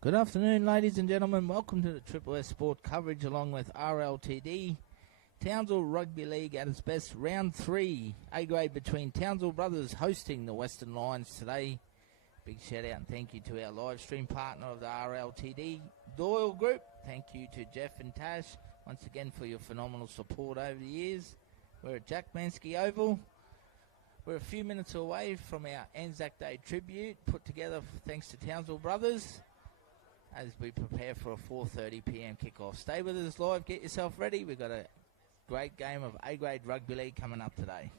Good afternoon, ladies and gentlemen. Welcome to the Triple S Sport coverage along with RLTD. Townsville Rugby League at its best, round 3. A grade between Townsville Brothers hosting the Western Lions today. Big shout out and thank you to our live stream partner of the RLTD, Doyle Group. Thank you to Jeff and Tash once again for your phenomenal support over the years. We're at Jack Mansky Oval. We're a few minutes away from our ANZAC Day tribute put together thanks to Townsville Brothers, as we prepare for a 4:30 p.m. kickoff. Stay with us live, get yourself ready. We've got a great game of A-grade rugby league coming up today.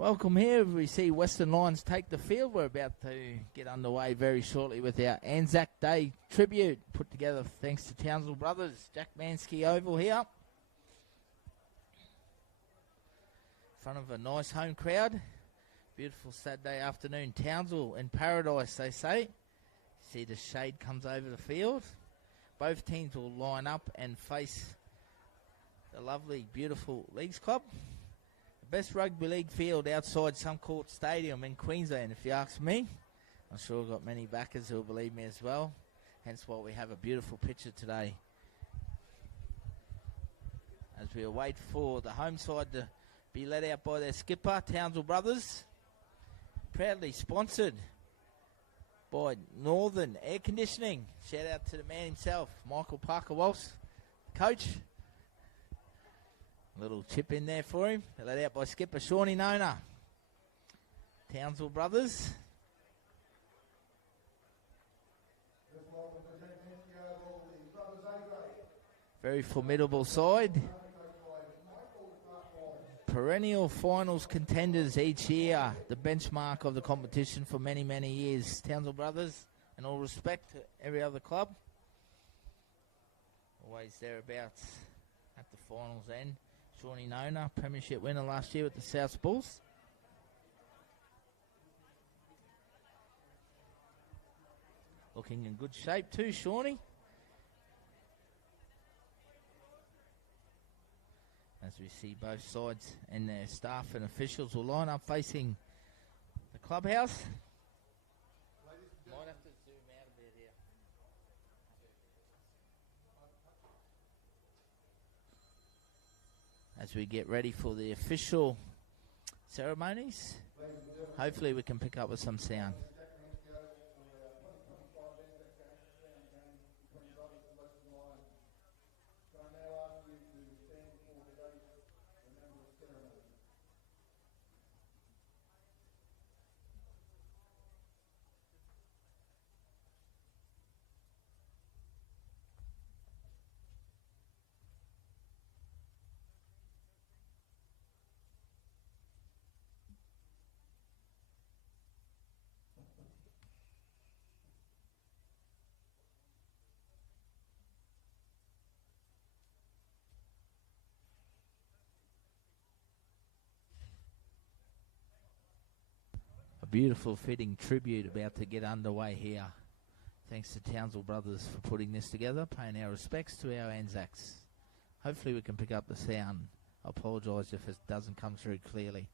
Welcome here. We see Western Lions take the field. We're about to get underway very shortly with our ANZAC Day tribute put together thanks to Townsville Brothers. Jack Mansky Oval here. In front of a nice home crowd. Beautiful Saturday afternoon. Townsville in paradise, they say. See the shade comes over the field. Both teams will line up and face the lovely, beautiful Leagues Club. Best rugby league field outside Suncourt Stadium in Queensland, if you ask me. I'm sure I've got many backers who will believe me as well. Hence why we have a beautiful picture today. As we await for the home side to be led out by their skipper, Townsville Brothers. Proudly sponsored by Northern Air Conditioning. Shout out to the man himself, Michael Parker-Walsh, coach. Little chip in there for him. Let out by skipper Shawnee Nona. Townsville Brothers. Very formidable side. Perennial finals contenders each year. The benchmark of the competition for many, many years. Townsville Brothers, in all respect to every other club. Always thereabouts at the finals end. Shawnee Nona, premiership winner last year with the South Bulls. Looking in good shape too, Shawnee. As we see both sides and their staff and officials will line up facing the clubhouse. Might have to zoom out a bit here. As we get ready for the official ceremonies. Hopefully we can pick up with some sound. Beautiful fitting tribute about to get underway here. Thanks to Townsville Brothers for putting this together, paying our respects to our ANZACs. Hopefully we can pick up the sound. I apologise if it doesn't come through clearly.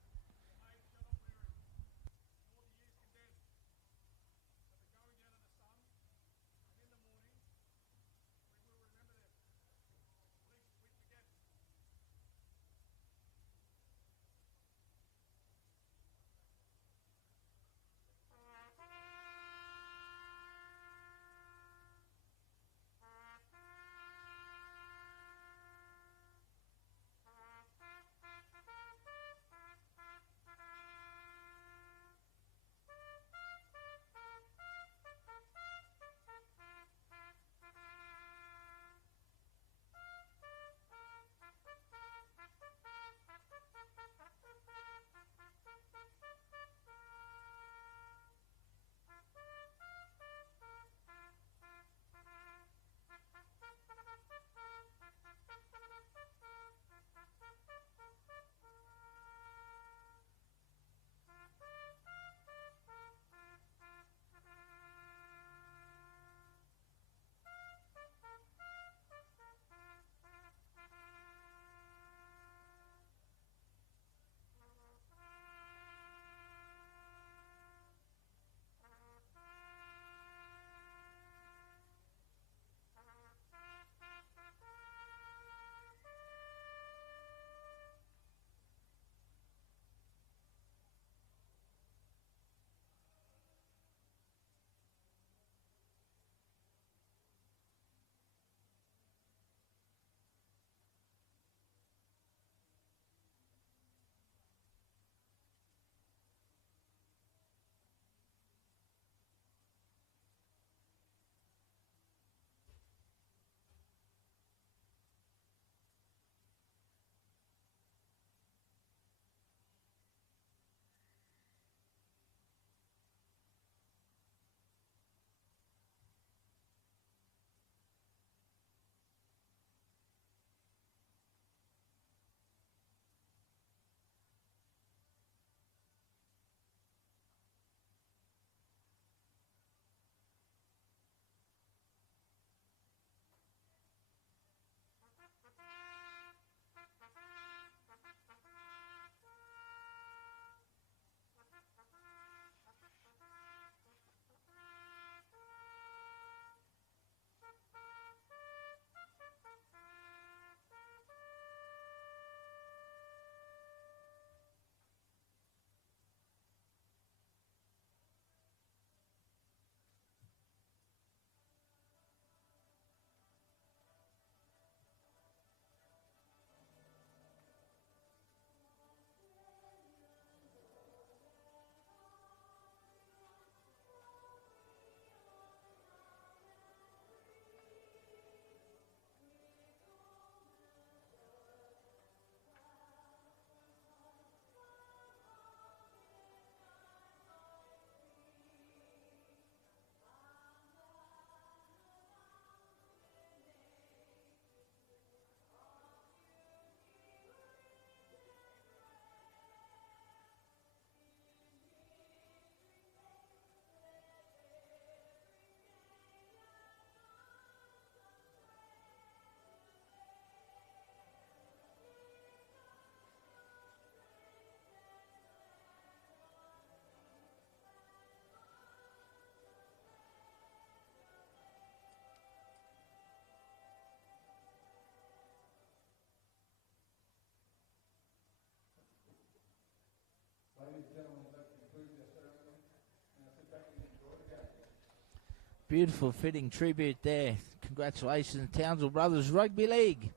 Beautiful fitting tribute there. Congratulations, Townsville Brothers Rugby League.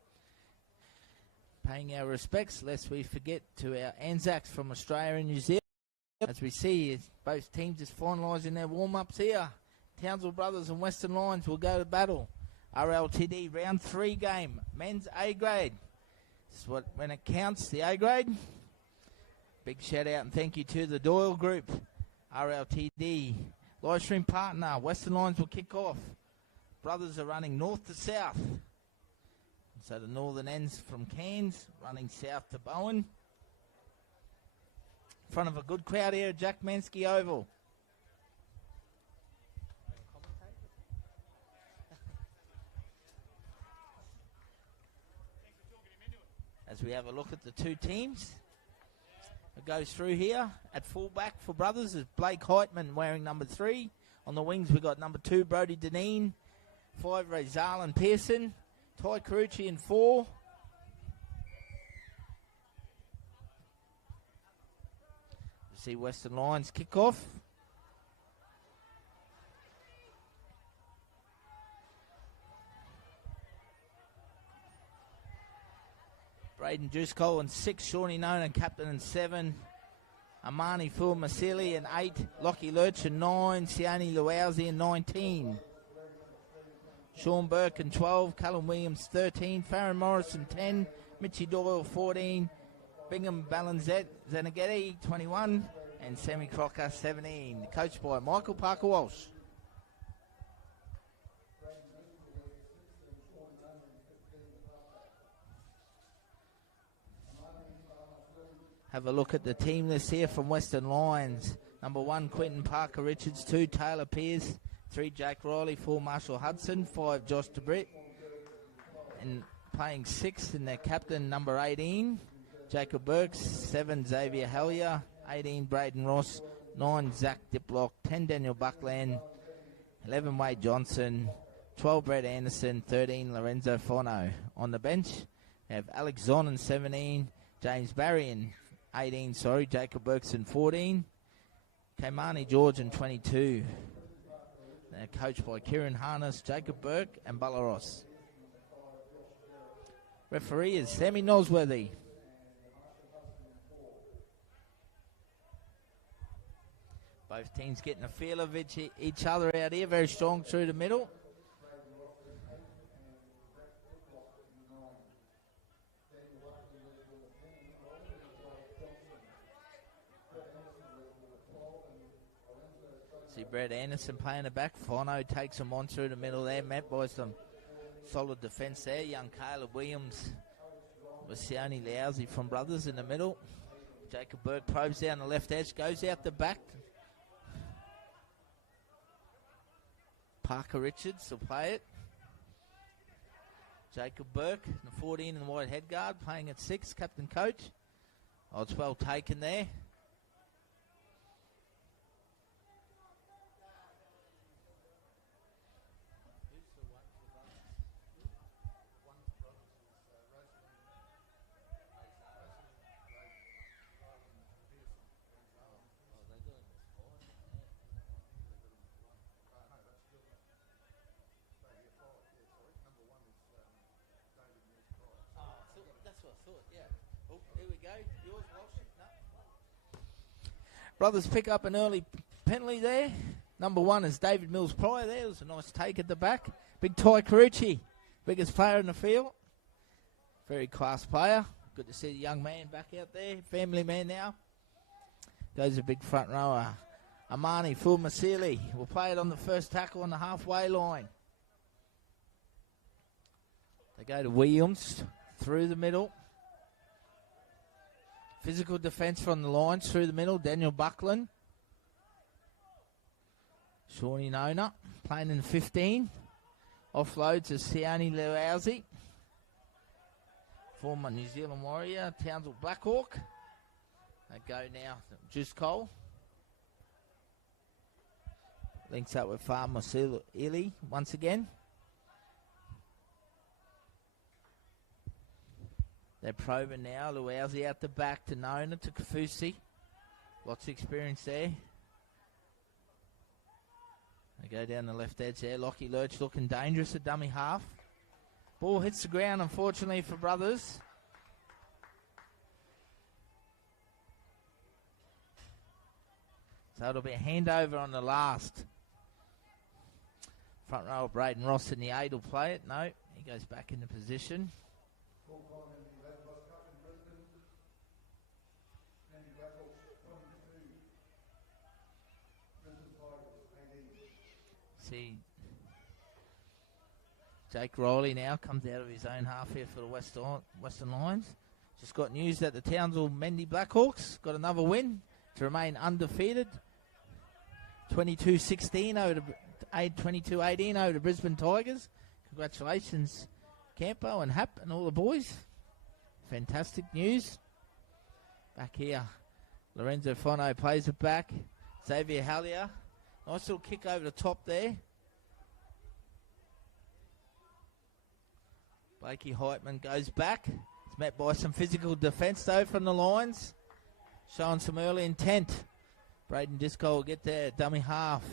Paying our respects, lest we forget, to our ANZACs from Australia and New Zealand. As we see, both teams just finalising their warm-ups here. Townsville Brothers and Western Lions will go to battle. RLTD round 3 game, men's A grade. This is what, when it counts, the A grade. Big shout out and thank you to the Doyle Group, RLTD. Live stream partner, Western Lions will kick off. Brothers are running north to south. So the northern ends from Cairns, running south to Bowen. In front of a good crowd here at Jack Mansky Oval. As we have a look at the two teams. It goes through here. At fullback for Brothers is Blake Heitman wearing number 3. On the wings we've got number 2, Brody Deneen. 5, Zalin Pearson. Ty Carucci in 4. We see Western Lions kick off. Braden Juicecoll in 6, Shawnee Nolan captain in 7, Amani Fuamasili in 8, Lockie Lurch in 9, Sione Luausi in 19, Sean Burke in 12, Callum Williams 13, Farron Morris in 10, Mitchie Doyle 14, Bingham Balanzet Zanaghetti 21, and Sammy Crocker 17, coached by Michael Parker Walsh. Have a look at the team list here from Western Lions. Number 1, Quentin Parker Richards. 2, Taylor Pearce. 3, Jake Riley. 4, Marshall Hudson. 5, Josh DeBritt. And playing 6 in their captain, number 18, Jacob Burks. 7, Xavier Hellier. 18, Braden Ross. 9, Zach Diplock. 10, Daniel Buckland. 11, Wade Johnson. 12, Brett Anderson. 13, Lorenzo Fono. On the bench, we have Alex Zon in 17, James Barry in 18, Jacob Burks in 14, Kaimani George in 22. They're coached by Kieran Harness, Jacob Burke and Bella Ross. Referee is Sammy Nosworthy. Both teams getting a feel of each other out here, very strong through the middle. See Brett Anderson playing the back. Fono takes him on through the middle there, met by some solid defence there. Young Caleb Williams with Sione Lousy from Brothers in the middle. Jacob Burke probes down the left edge, goes out the back. Parker Richards will play it. Jacob Burke, the 14 in the white head guard, playing at 6, captain coach. Oh, it's well taken there. Brothers pick up an early penalty there. Number 1 is David Mills Pryor there. It was a nice take at the back. Big Ty Carucci, biggest player in the field. Very class player. Good to see the young man back out there. Family man now. Goes a big front rower. Amani Fuamasili will play it on the first tackle on the halfway line. They go to Williams through the middle. Physical defence from the lines through the middle. Daniel Buckland. Shawnee Nona playing in 15. Offload to Sione Luausi. Former New Zealand Warrior. Townsville Blackhawk. They go now. Juice Cole. Links up with Farmer Illy once again. They're probing now. Luausi out the back to Nona to Kafusi. Lots of experience there. They go down the left edge there. Lockie Lurch looking dangerous at dummy half. Ball hits the ground, unfortunately, for Brothers. So it'll be a handover on the last. Front row, Braden Ross in the 8 will play it. No, he goes back into position. See, Jake Riley now comes out of his own half here for the Western Lions. Just got news that the Townsville Mendy Blackhawks got another win to remain undefeated. 22-16 over to 22-18 over to Brisbane Tigers. Congratulations, Campo and Hap and all the boys. Fantastic news. Back here, Lorenzo Fono plays it back. Xavier Hallier. Nice little kick over the top there. Blakey Heitman goes back. It's met by some physical defence though from the Lions. Showing some early intent. Braden Disco will get there. Dummy half.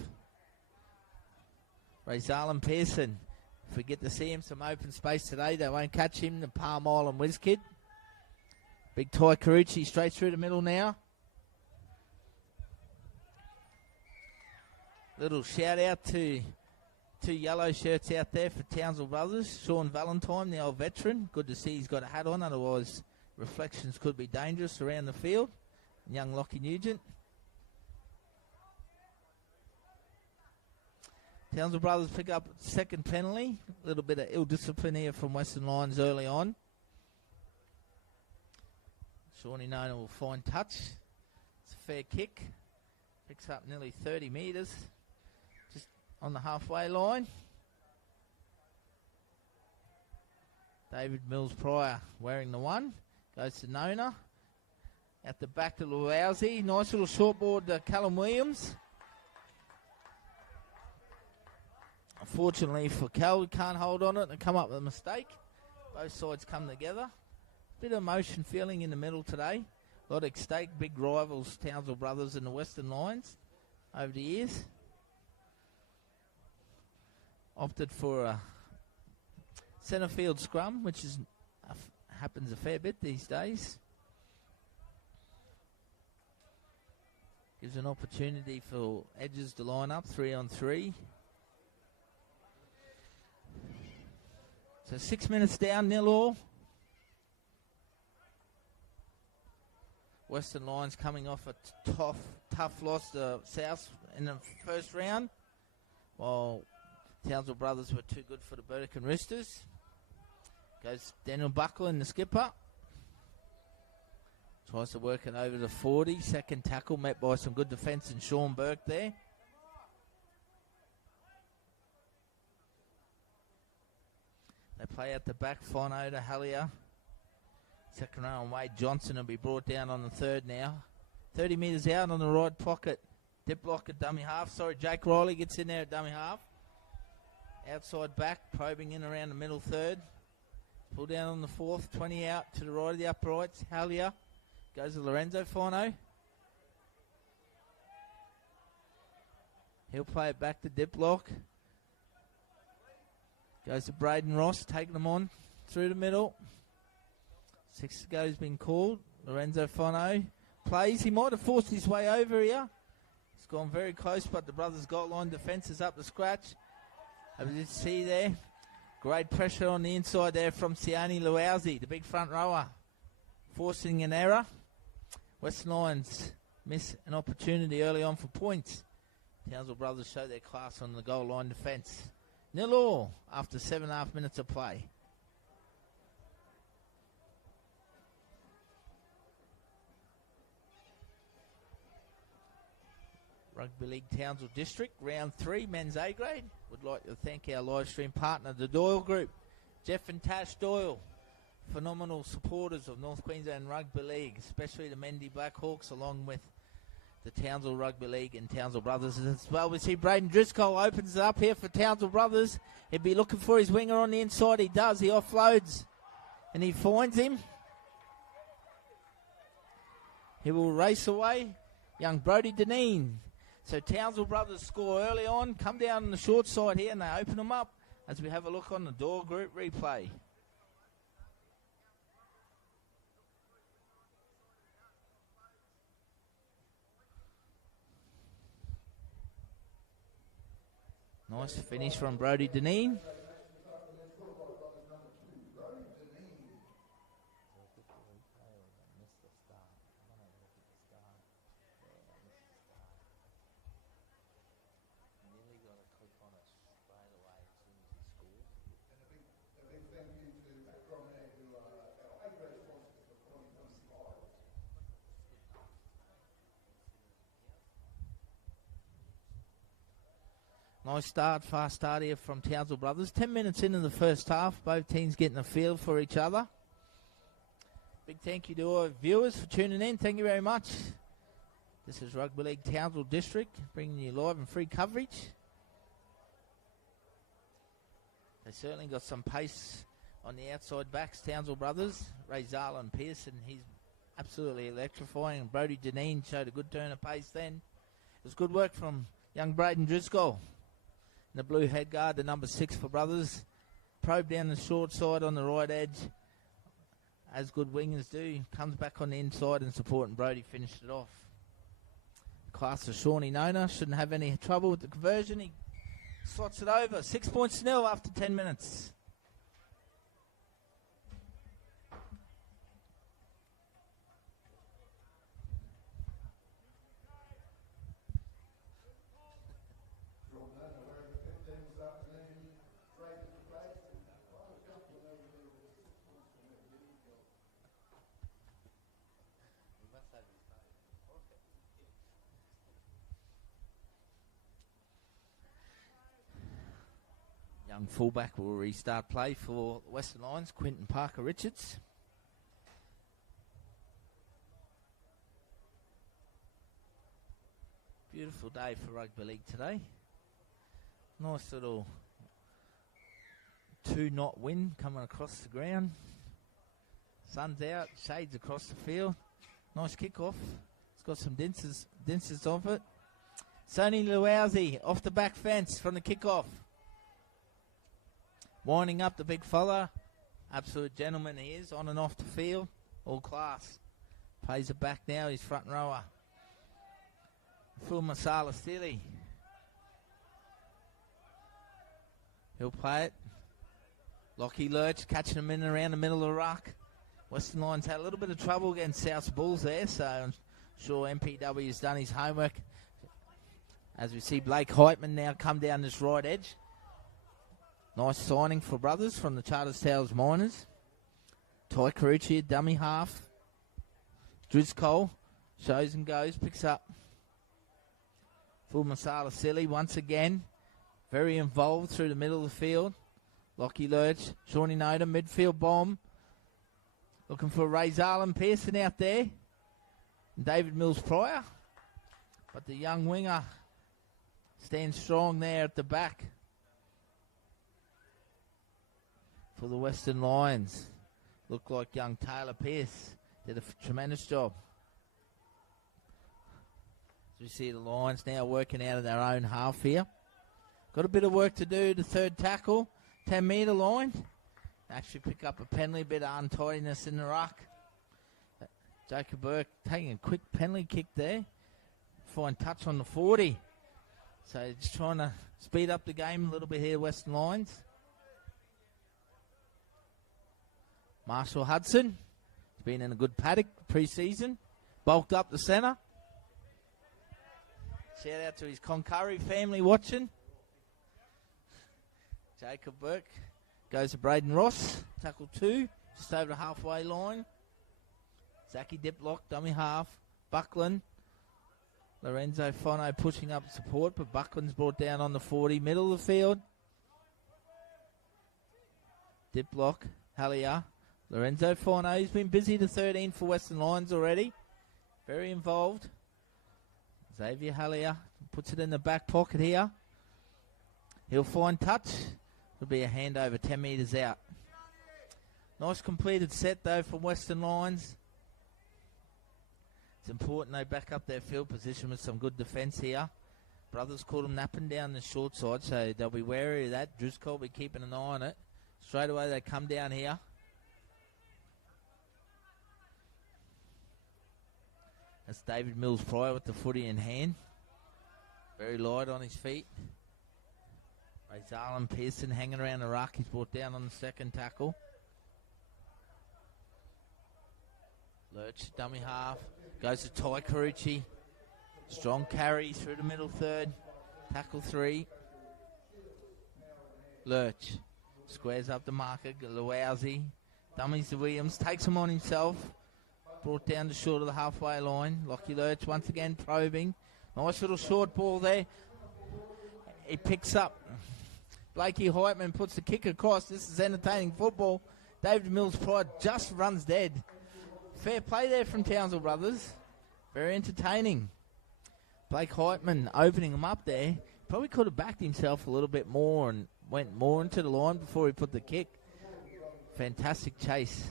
Ray Zalem Pearson. If we get to see him some open space today, they won't catch him. The Palm Island Whiz Kid. Big Ty Carucci straight through the middle now. Little shout out to two yellow shirts out there for Townsville Brothers. Sean Valentine, the old veteran. Good to see he's got a hat on, otherwise reflections could be dangerous around the field. And young Lockie Nugent. Townsville Brothers pick up second penalty. A little bit of ill discipline here from Western Lions early on. Shawnee Nona will find touch. It's a fair kick. Picks up nearly 30 metres. Just on the halfway line. David Mills Pryor wearing the 1. Goes to Nona. At the back to Luausi. Nice little short board to Callum Williams. Unfortunately for Cal, he can't hold on it and come up with a mistake. Both sides come together. Bit of emotion feeling in the middle today. A lot at stake, big rivals, Townsville Brothers and the Western Lions over the years. Opted for a centre field scrum, which is happens a fair bit these days. Gives an opportunity for edges to line up 3-on-3. So 6 minutes down, 0-all. Western Lions coming off a tough loss to South in the first round, while Townsville Brothers were too good for the Burdekin Roosters. Goes Daniel Buckland, the skipper. Tries to work it over the 40. Second tackle met by some good defence and Sean Burke there. They play at the back, Fono to Hallier. Second row on Wade Johnson will be brought down on the third now. 30 metres out on the right pocket. Dip block at dummy half. Sorry, Jake Riley gets in there at dummy half. Outside back, probing in around the middle third. Pull down on the fourth, 20 out to the right of the uprights. Hallier goes to Lorenzo Fono. He'll play it back to dip block. Goes to Braden Ross, taking them on through the middle. 6 to go's been called. Lorenzo Fono plays. He might have forced his way over here. He's gone very close, but the Brothers' goal line defence is up to scratch. As you see there, great pressure on the inside there from Sione Luausi, the big front rower, forcing an error. Western Lions miss an opportunity early on for points. Townsville Brothers show their class on the goal line defence. 0-all after 7.5 minutes of play. Rugby League Townsville District, round 3, men's A grade. Would like to thank our live stream partner, the Doyle Group. Jeff and Tash Doyle, phenomenal supporters of North Queensland Rugby League, especially the Mendy Blackhawks, along with the Townsville Rugby League and Townsville Brothers as well. We see Braden Driscoll opens it up here for Townsville Brothers. He'd be looking for his winger on the inside. He does. He offloads and he finds him. He will race away. young Brody Deneen. So Townsville brothers score early on, come down on the short side here, and they open them up as we have a look on the door group replay. Nice finish from Brody Deneen. Nice start, fast start here from Townsville brothers. 10 minutes into the first half, both teams getting a feel for each other. Big thank you to all viewers for tuning in. Thank you very much. This is Rugby League Townsville District, bringing you live and free coverage. They certainly got some pace on the outside backs, Townsville brothers. Ray Zala and Pearson, he's absolutely electrifying. And Brody Deneen showed a good turn of pace then. It was good work from young Braden Driscoll. The blue head guard, the number 6 for brothers. Probe down the short side on the right edge, as good wingers do. Comes back on the inside and support, and Brody finished it off. Class of Shawnee Nona shouldn't have any trouble with the conversion. He slots it over. 6 points to nil after 10 minutes. Young fullback will restart play for Western Lions, Quinton Parker-Richards. Beautiful day for rugby league today. Nice little 2-knot wind coming across the ground. Sun's out, shades across the field. Nice kickoff. It's got some densers of it. Sonny Luauzi off the back fence from the kickoff. Winding up the big fella. Absolute gentleman he is, on and off the field. All class. Plays it back now, he's front rower. Phil Masala Steely. He'll play it. Lockie Lurch catching him in around the middle of the ruck. Western Lions had a little bit of trouble against South's Bulls there, so I'm sure MPW has done his homework. As we see Blake Heitman now come down this right edge. Nice signing for brothers from the Charters Towers Miners. Ty Carucci, dummy half. Driscoll shows and goes, picks up. Full Masala Silly once again. Very involved through the middle of the field. Lockie Lurch, Shawnee Noda, midfield bomb. Looking for Ray Zarlin Pearson out there. And David Mills Pryor. But the young winger stands strong there at the back for the Western Lions. Looked like young Taylor Pearce did a tremendous job. As we see the Lions now working out of their own half here. Got a bit of work to do, the third tackle, 10-metre line. Actually pick up a penalty, bit of untidiness in the ruck. Jacob Burke taking a quick penalty kick there. Fine touch on the 40. So just trying to speed up the game a little bit here, Western Lions. Marshall Hudson has been in a good paddock pre-season. Bulked up the centre. Shout out to his Concurry family watching. Jacob Burke goes to Braden Ross. Tackle 2, just over the halfway line. Zachy Diplock, dummy half. Buckland. Lorenzo Fono pushing up support, but Buckland's brought down on the 40, middle of the field. Diplock, Hallier. Lorenzo Fono, he's been busy to 13 for Western Lions already. Very involved. Xavier Hallier puts it in the back pocket here. He'll find touch. It'll be a handover 10 metres out. Nice completed set though from Western Lions. It's important they back up their field position with some good defence here. Brothers caught them napping down the short side, so they'll be wary of that. Driscoll will be keeping an eye on it. Straight away they come down here. That's David Mills-Pryor with the footy in hand. Very light on his feet. Ray Pearson hanging around the ruck. He's brought down on the second tackle. Lurch, dummy half. Goes to Ty Carucci. Strong carry through the middle third. Tackle 3. Lurch. Squares up the marker. Lowowsy. Dummies to Williams. Takes him on himself. Brought down to short of the halfway line. Lockie Lurch once again probing. Nice little short ball there. He picks up. Blakey Heitman puts the kick across. This is entertaining football. David Mills-Pryor just runs dead. Fair play there from Townsville brothers. Very entertaining. Blake Heitman opening him up there. Probably could have backed himself a little bit more and went more into the line before he put the kick. Fantastic chase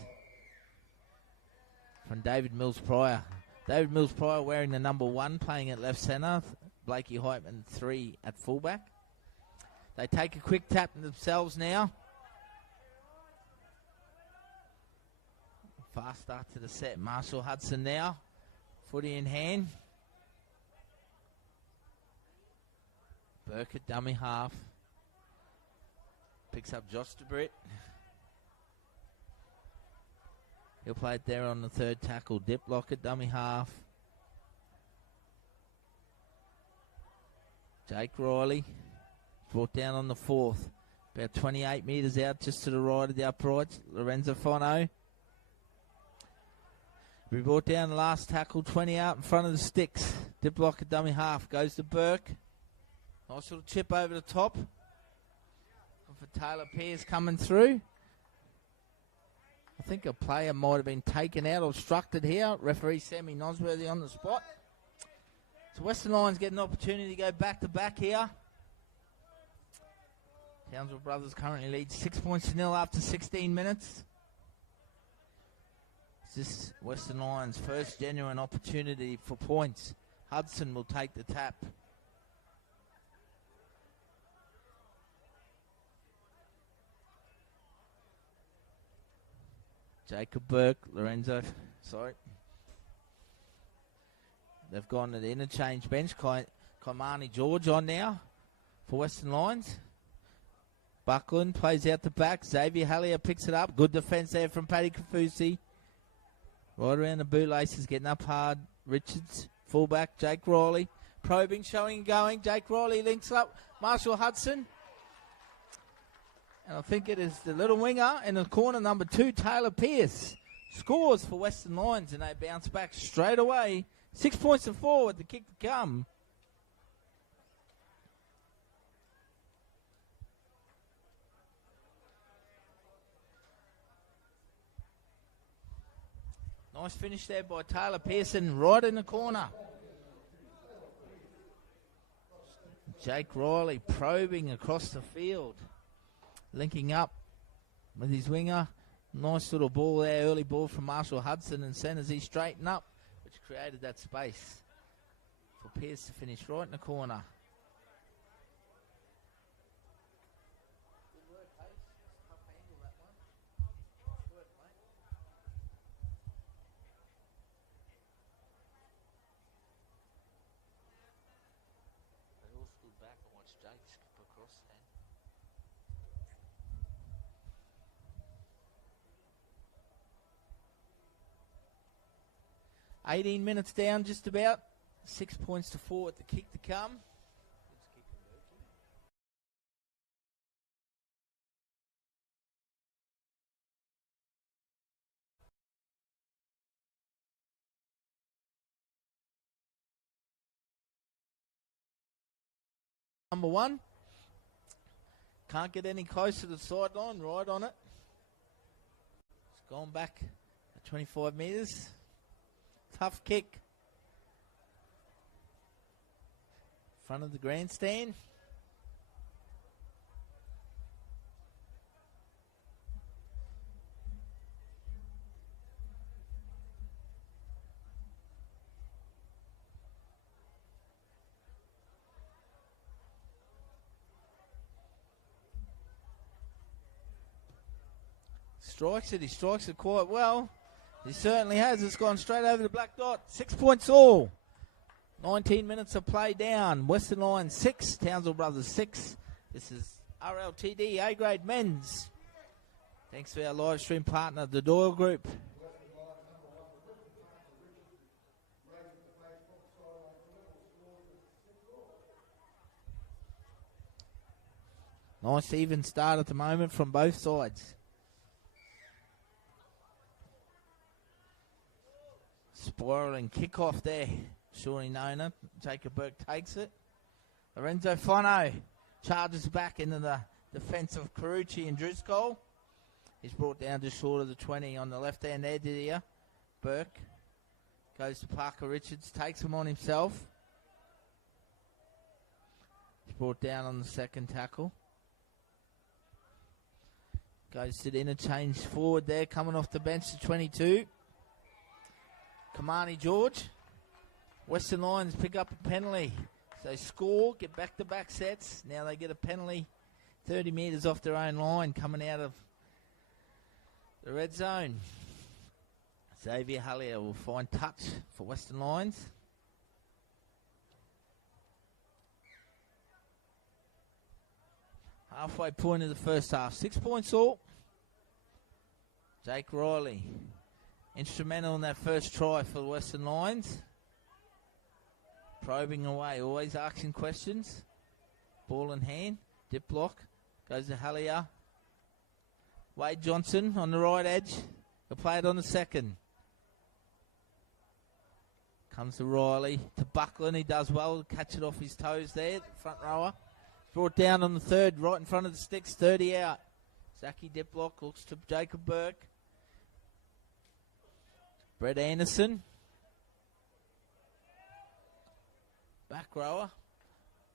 from David Mills-Pryor. David Mills-Pryor wearing the number 1, playing at left centre. Blakey Heitman 3 at fullback. They take a quick tap themselves now. Fast start to the set. Marshall Hudson now. Footy in hand. Burkett dummy half. Picks up Josh DeBritt. He'll play it there on the third tackle. Diplock at dummy half. Jake Riley. Brought down on the fourth. About 28 metres out just to the right of the uprights. Lorenzo Fono. We brought down the last tackle, 20 out in front of the sticks. Diplock at dummy half. Goes to Burke. Nice little chip over the top. For Taylor Pearce coming through. I think a player might have been taken out or obstructed here. Referee Sammy Nosworthy on the spot. So Western Lions get an opportunity to go back-to-back here. Townsville Brothers currently lead 6-0 after 16 minutes. This Western Lions' first genuine opportunity for points. Hudson will take the tap. Jacob Burke, Lorenzo, They've gone to the interchange bench. Kaimani George on now for Western Lions. Buckland plays out the back. Xavier Hallier picks it up. Good defence there from Paddy Kafusi. Right around the bootlaces, getting up hard. Richards, fullback. Jake Riley, probing, showing and going. Jake Riley links up. Marshall Hudson. And I think it is the little winger in the corner, number 2, Taylor Pearce. Scores for Western Lions, and they bounce back straight away. 6 points to 4 with the kick to come. Nice finish there by Taylor Pearson, right in the corner. Jake Riley probing across the field. Linking up with his winger. Nice little ball there, early ball from Marshall Hudson, and centres he straightened up, which created that space for Pearce to finish right in the corner. Good work, Hayes. Tough handle, that one. Nice work, mate. They all stood back and watched Jake skip across then. 18 minutes down, just about. 6 points to 4 at the kick to come. Number 1. Can't get any closer to the sideline, right on it. It's gone back at 25 metres. Tough kick. Front of the grandstand. Strikes it. He strikes it quite well. He certainly has. It's gone straight over the black dot. 6 points all. 19 minutes of play down. Western Lions 6. Townsville Brothers 6. This is RLTD A-grade men's. Thanks to our live stream partner, the Doyle Group. Nice even start at the moment from both sides. Spiraling kickoff there. Surely known it. Jacob Burke takes it. Lorenzo Fono charges back into the defence of Carucci and Driscoll. He's brought down just short of the 20 on the left-hand edge here. Burke goes to Parker Richards, takes him on himself. He's brought down on the second tackle. Goes to the interchange forward there, coming off the bench to 22. Kamani George. Western Lions pick up a penalty. So they score, get back-to-back sets. Now they get a penalty 30 metres off their own line coming out of the red zone. Xavier Hallier will find touch for Western Lions. Halfway point of the first half. 6 points all. Jake Riley, instrumental in that first try for the Western Lions. Probing away, always asking questions. Ball in hand, dip block, goes to Hallier. Wade Johnson on the right edge. He'll play it on the second. Comes to Riley, to Buckland. He does well to catch it off his toes there, front rower. Brought down on the third, right in front of the sticks, 30 out. Zachy Diplock looks to Jacob Burke. Brett Anderson. Back rower.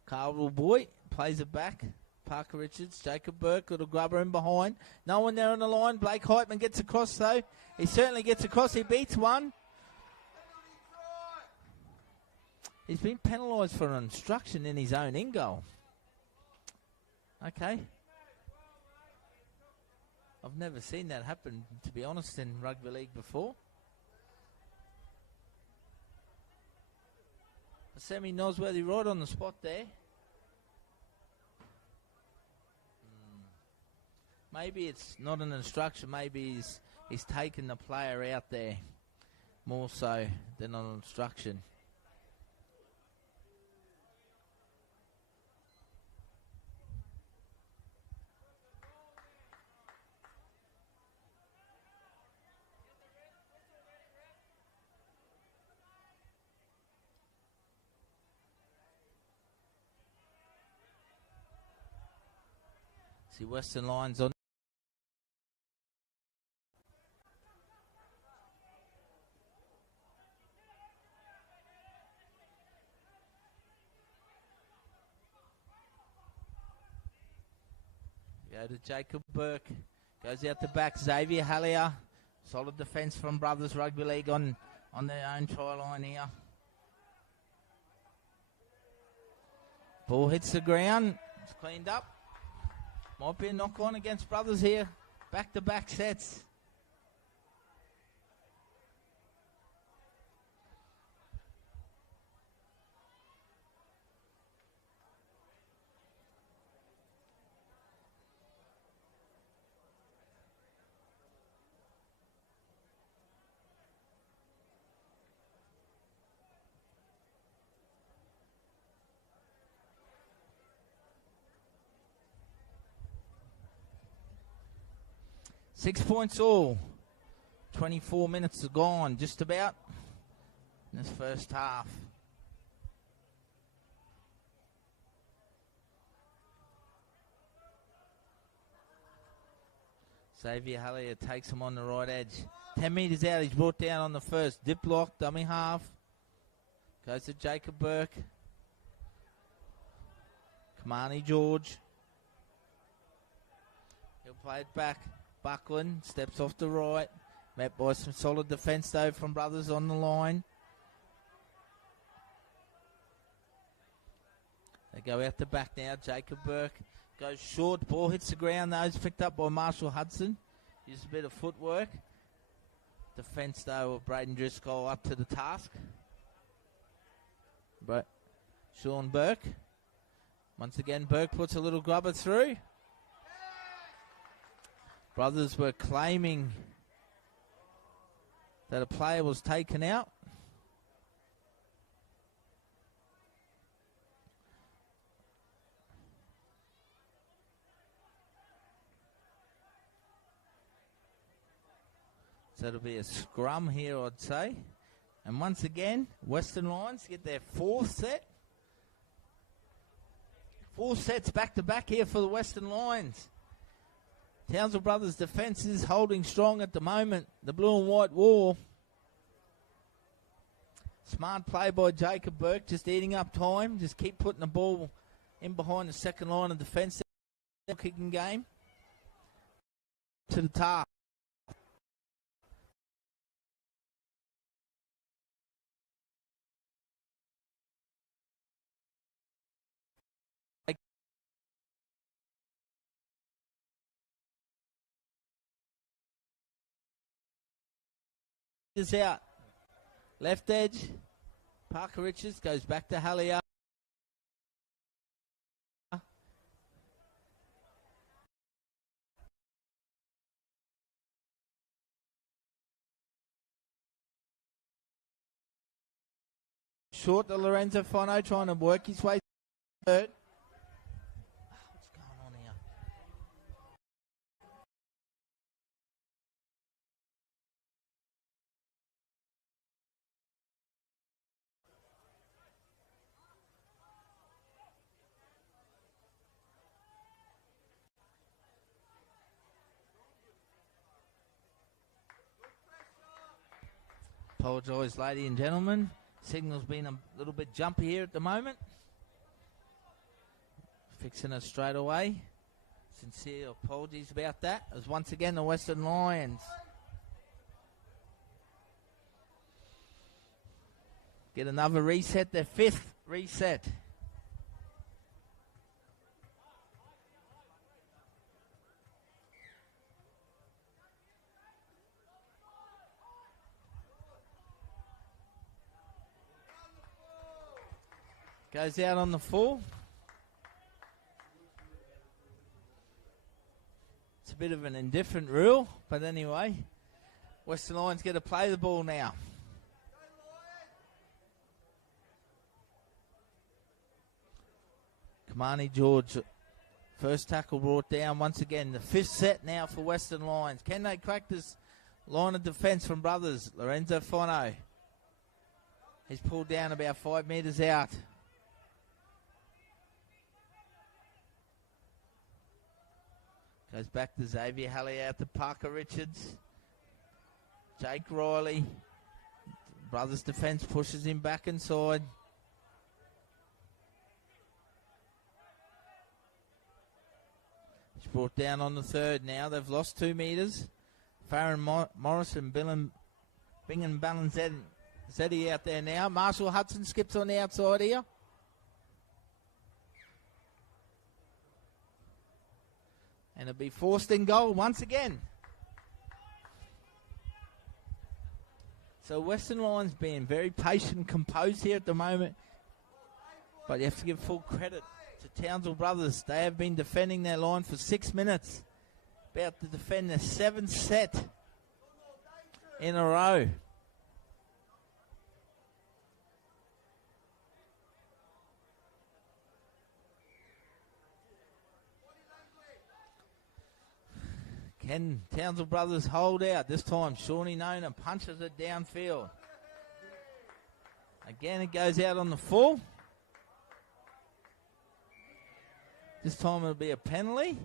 Carl Boy plays it back. Parker Richards, Jacob Burke, little grubber in behind. No one there on the line. Blake Heitman gets across though. He certainly gets across. He beats one. He's been penalised for an obstruction in his own in goal. Okay. I've never seen that happen, to be honest, in rugby league before. Sammy Nosworthy right on the spot there. Maybe it's not an instruction. Maybe he's taken the player out there more so than an instruction. See Western Lions on. Go to Jacob Burke. Goes out the back. Xavier Hallier. Solid defence from Brothers Rugby League on their own try line here. Ball hits the ground. It's cleaned up. Might be a knock-on against Brothers here. Back-to-back sets. Six points all. 24 minutes are gone, just about, in this first half. Xavier Hallier takes him on the right edge. 10 metres out, he's brought down on the first. Dip lock, dummy half. Goes to Jacob Burke. Kamani George. He'll play it back. Buckland steps off the right. Met by some solid defence though from Brothers on the line. They go out the back now. Jacob Burke goes short. Ball hits the ground though. It's picked up by Marshall Hudson. Used a bit of footwork. Defence, though, of Braden Driscoll up to the task. But Sean Burke. Once again, Burke puts a little grubber through. Brothers were claiming that a player was taken out. So it'll be a scrum here, I'd say. And once again, Western Lions get their fourth set. 4 sets back-to-back here for the Western Lions. Townsville Brothers defence is holding strong at the moment. The blue and white wall. Smart play by Jacob Burke, just eating up time. Just keep putting the ball in behind the second line of defence. Kicking game. To the task. Is out. Left edge. Parker Richards goes back to Hallier. Short to Lorenzo Fono, trying to work his way third. What's going on here? Apologise, ladies and gentlemen. Signal's been a little bit jumpy here at the moment. Fixing it straight away. Sincere apologies about that. As once again the Western Lions get another reset, their 5th reset. Goes out on the full. It's a bit of an indifferent rule, but anyway, Western Lions get to play the ball now. Kamani George, first tackle brought down once again. The 5th set now for Western Lions. Can they crack this line of defence from Brothers? Lorenzo Fono. He's pulled down about 5 metres out. Goes back to Xavier Halley out to Parker Richards. Jake Riley. Brothers defence pushes him back inside. He's brought down on the third now. They've lost 2 metres. Farron Morris and Bingham Balanzetti out there now. Marshall Hudson skips on the outside here. And it'll be forced in goal once again. So Western Lions being very patient and composed here at the moment. But you have to give full credit to Townsville Brothers. They have been defending their line for 6 minutes. About to defend their 7th set in a row. Can Townsville Brothers hold out? This time Shawnee Nona punches it downfield. Again it goes out on the full. This time it'll be a penalty.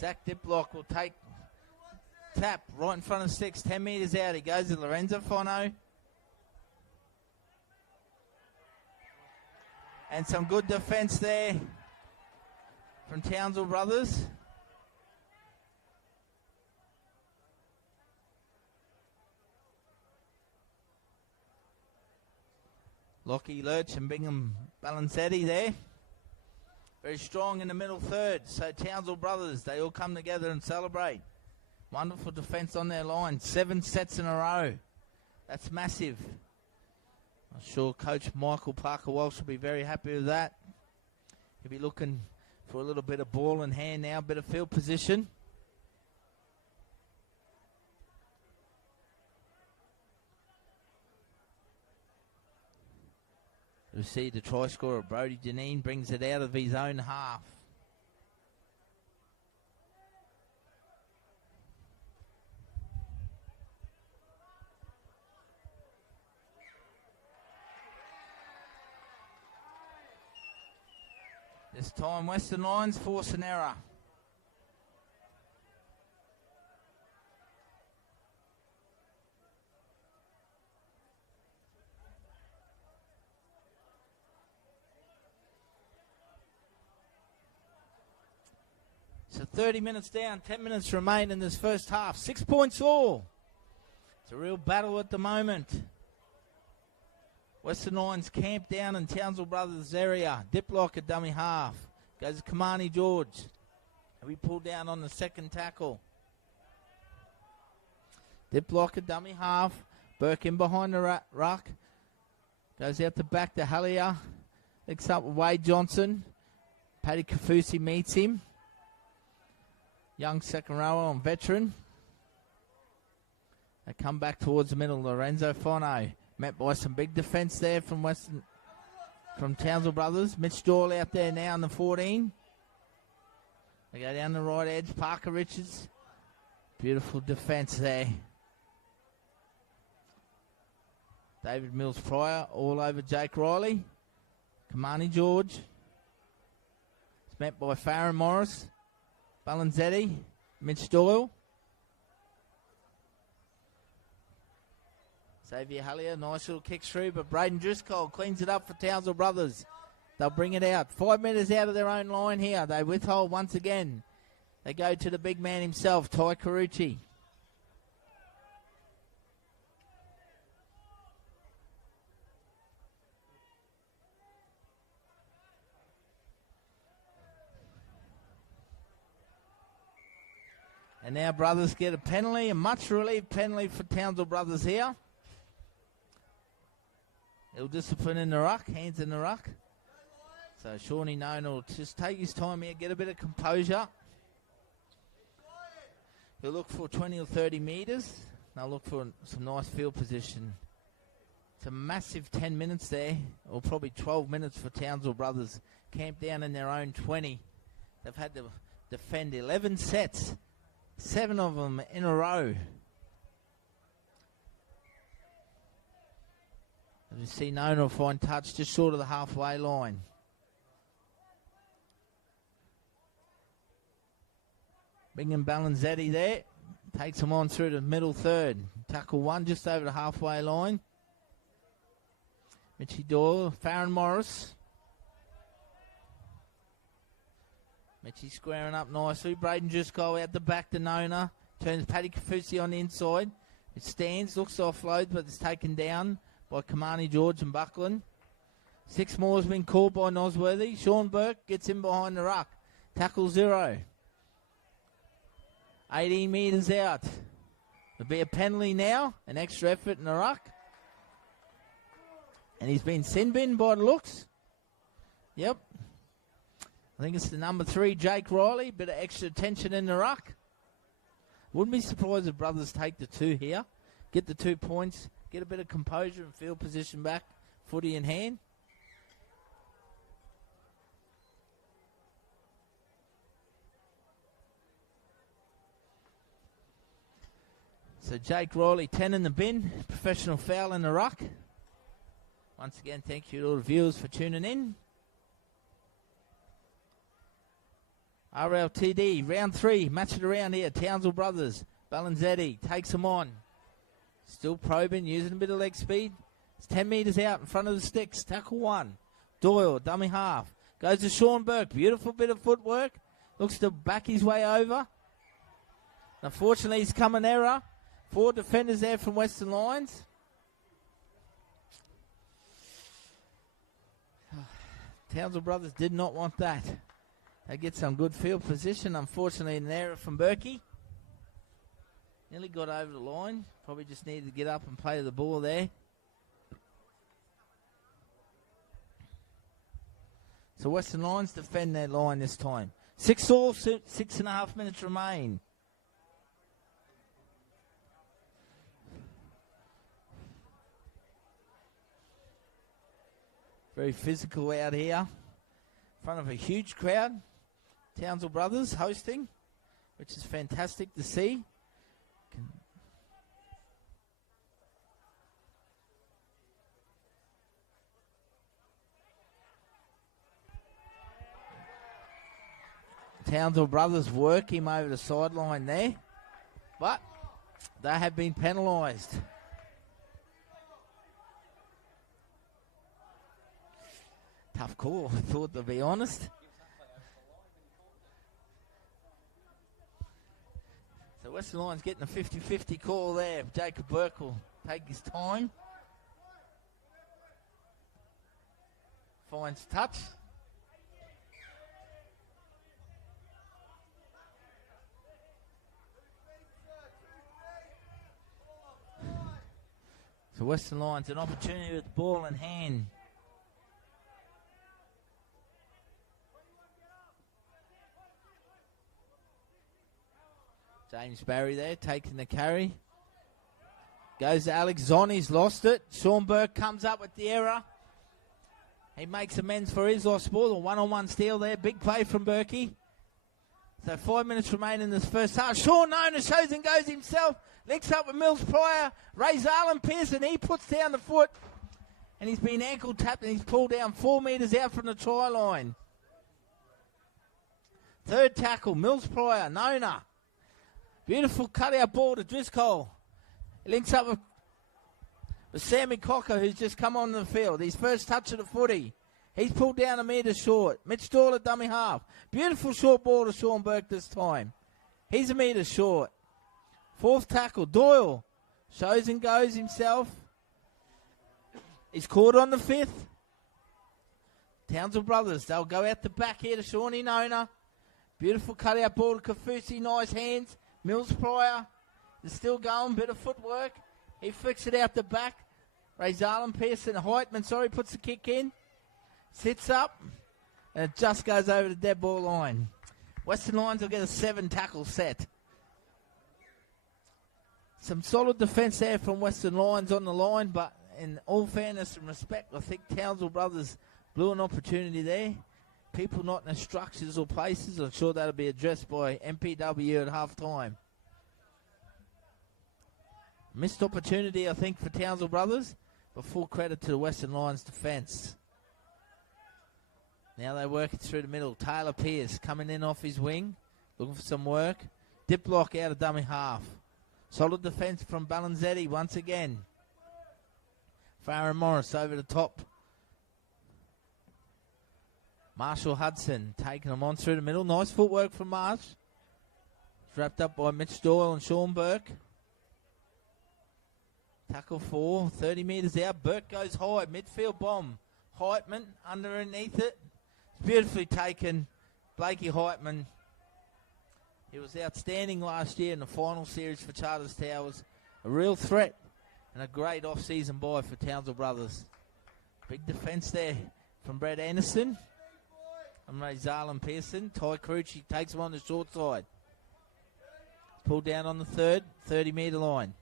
Zach Diplock will take tap right in front of 6, 10 metres out. He goes to Lorenzo Fono. And some good defence there from Townsville Brothers. Lockie Lurch and Bingham Balancetti there. Very strong in the middle third. So Townsville brothers, they all come together and celebrate. Wonderful defence on their line. 7 sets in a row. That's massive. I'm sure Coach Michael Parker-Walsh will be very happy with that. He'll be looking for a little bit of ball in hand now, a bit of field position. We see the try scorer, Brody Janine, brings it out of his own half. This time Western Lions force an error. So 30 minutes down, 10 minutes remain in this first half. 6 points all. It's a real battle at the moment. Western Lions camp down in Townsville Brothers area. Diplock at dummy half. Goes Kamani George. And we pull down on the second tackle. Diplock at dummy half. Burke in behind the ruck. Goes out the back to Hallier. Picks up Wade Johnson. Paddy Kafusi meets him. Young second rower on veteran. They come back towards the middle. Lorenzo Fono. Met by some big defence there from Townsville Brothers. Mitch Doyle out there now on the 14. They go down the right edge. Parker Richards. Beautiful defence there. David Mills Pryor all over Jake Riley. Kamani George. It's met by Farron Morris. Balanzetti. Mitch Doyle. Xavier Hallier, nice little kick through, but Braden Driscoll cleans it up for Townsville Brothers. They'll bring it out. 5 metres out of their own line here. They withhold once again. They go to the big man himself, Ty Carucci. And now Brothers get a penalty, a much relieved penalty for Townsville Brothers here. He'll discipline in the ruck, hands in the ruck. So Shawnee Nona will just take his time here, get a bit of composure. He'll look for 20 or 30 metres. They'll look for some nice field position. It's a massive 10 minutes there, or probably 12 minutes for Townsville Brothers. Camped down in their own 20. They've had to defend 11 sets, 7 of them in a row. As you see, Nona will find touch just short of the halfway line. Bingham Balanzetti there. Takes him on through the middle third. Tackle 1 just over the halfway line. Mitchie Doyle, Farron Morris. Mitchie squaring up nicely. Braden Driscoll out the back to Nona. Turns Paddy Kafusi on the inside. It stands, looks to offload, but it's taken down by Kamani George and Buckland. 6 more has been called by Nosworthy. Sean Burke gets in behind the ruck. Tackle 0. 18 metres out. There'll be a penalty now. An extra effort in the ruck. And he's been sin-binned by the looks. Yep. I think it's the number 3, Jake Riley. Bit of extra tension in the ruck. Wouldn't be surprised if Brothers take the 2 here. Get the 2 points. Get a bit of composure and field position back. Footy in hand. So Jake Riley, 10 in the bin. Professional foul in the ruck. Once again, thank you to all the viewers for tuning in. RLTD, round 3. Match it around here. Townsville Brothers. Balanzetti takes them on. Still probing, using a bit of leg speed. It's 10 metres out in front of the sticks. Tackle 1. Doyle, dummy half. Goes to Sean Burke. Beautiful bit of footwork. Looks to back his way over. Unfortunately, he's come an error. 4 defenders there from Western Lions. Townsville Brothers did not want that. They get some good field position. Unfortunately, an error from Berkey. Nearly got over the line. Probably just needed to get up and play the ball there. So Western Lions defend their line this time. 6-all, 6.5 minutes remain. Very physical out here. In front of a huge crowd. Townsville Brothers hosting, which is fantastic to see. Townsville Brothers work him over the sideline there, but they have been penalised. Tough call, I thought, to be honest. So Western Lions getting a 50-50 call there. Jacob Burke will take his time. Finds touch. So Western Lions an opportunity with the ball in hand. James Barry there taking the carry. Goes to Alex Zon, he's lost it. Sean Burke comes up with the error. He makes amends for his lost ball. A one-on-one steal there. Big play from Berkey. So 5 minutes remain in this first half. Sean Nona shows and goes himself. Links up with Mills Pryor. Ray Zarlin Pearson, he puts down the foot. And he's been ankle tapped and he's pulled down 4 metres out from the try line. Third tackle, Mills Pryor, Nona. Beautiful cutout ball to Driscoll. He links up with Sammy Cocker, who's just come on the field. His first touch of the footy. He's pulled down a metre short. Mitch Doyle at dummy half. Beautiful short ball to Sean Burke this time. He's a metre short. Fourth tackle, Doyle. Shows and goes himself. He's caught on the fifth. Townsville Brothers, they'll go out the back here to Shawnee Nona. Beautiful cutout ball to Kafusi, nice hands. Mills Pryor is still going, bit of footwork. He flicks it out the back. Ray Zarlin Pearson, Heitman, puts the kick in. Sits up, and it just goes over the dead ball line. Western Lions will get a 7 tackle set. Some solid defence there from Western Lions on the line, but in all fairness and respect, I think Townsville Brothers blew an opportunity there. People not in the structures or places, I'm sure that'll be addressed by MPW at half-time. Missed opportunity, I think, for Townsville Brothers, but full credit to the Western Lions defence. Now they work it through the middle. Taylor Pierce coming in off his wing, looking for some work. Diplock out of dummy half. Solid defence from Balanzetti once again. Farron Morris over the top. Marshall Hudson taking them on through the middle. Nice footwork from Marsh. It's wrapped up by Mitch Doyle and Sean Burke. Tackle 4, 30 metres out. Burke goes high. Midfield bomb. Heitman underneath it. It's beautifully taken. Blakey Heitman. He was outstanding last year in the final series for Charters Towers. A real threat and a great off-season buy for Townsville Brothers. Big defence there from Brad Anderson. And Ray Zarlin Pearson. Ty Carucci takes him on the short side. Pulled down on the 30-metre line.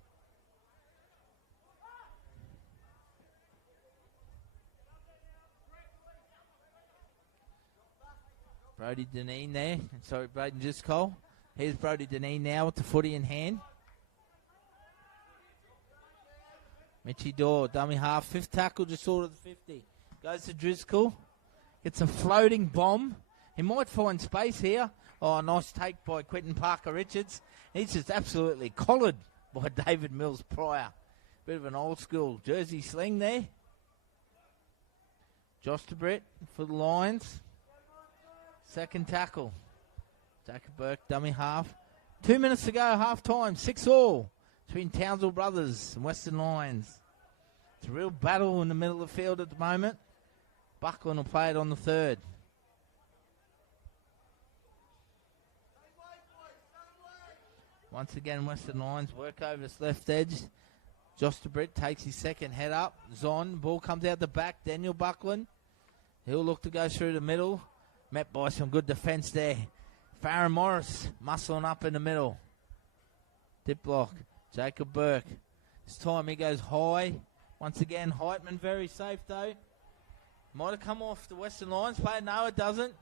Brody Deneen there. Sorry, Braden Driscoll. Here's Brody Deneen now with the footy in hand. Mitchie Dorr, dummy half. Fifth tackle, just short of the 50. Goes to Driscoll. Gets a floating bomb. He might find space here. Oh, nice take by Quentin Parker-Richards. He's just absolutely collared by David Mills Pryor. Bit of an old-school jersey sling there. Josh DeBrett for the Lions. Second tackle. Jacob Burke, dummy half. 2 minutes to go, half-time. 6-all between Townsville Brothers and Western Lions. It's a real battle in the middle of the field at the moment. Buckland will play it on the third. Once again, Western Lions work over this left edge. Josh DeBritt takes his second head up. Zon, ball comes out the back. Daniel Buckland. He'll look to go through the middle. Met by some good defence there. Farron Morris muscling up in the middle. Dip block. Jacob Burke. This time he goes high. Once again, Heitman very safe though. Might have come off the Western Lions player. No, it doesn't.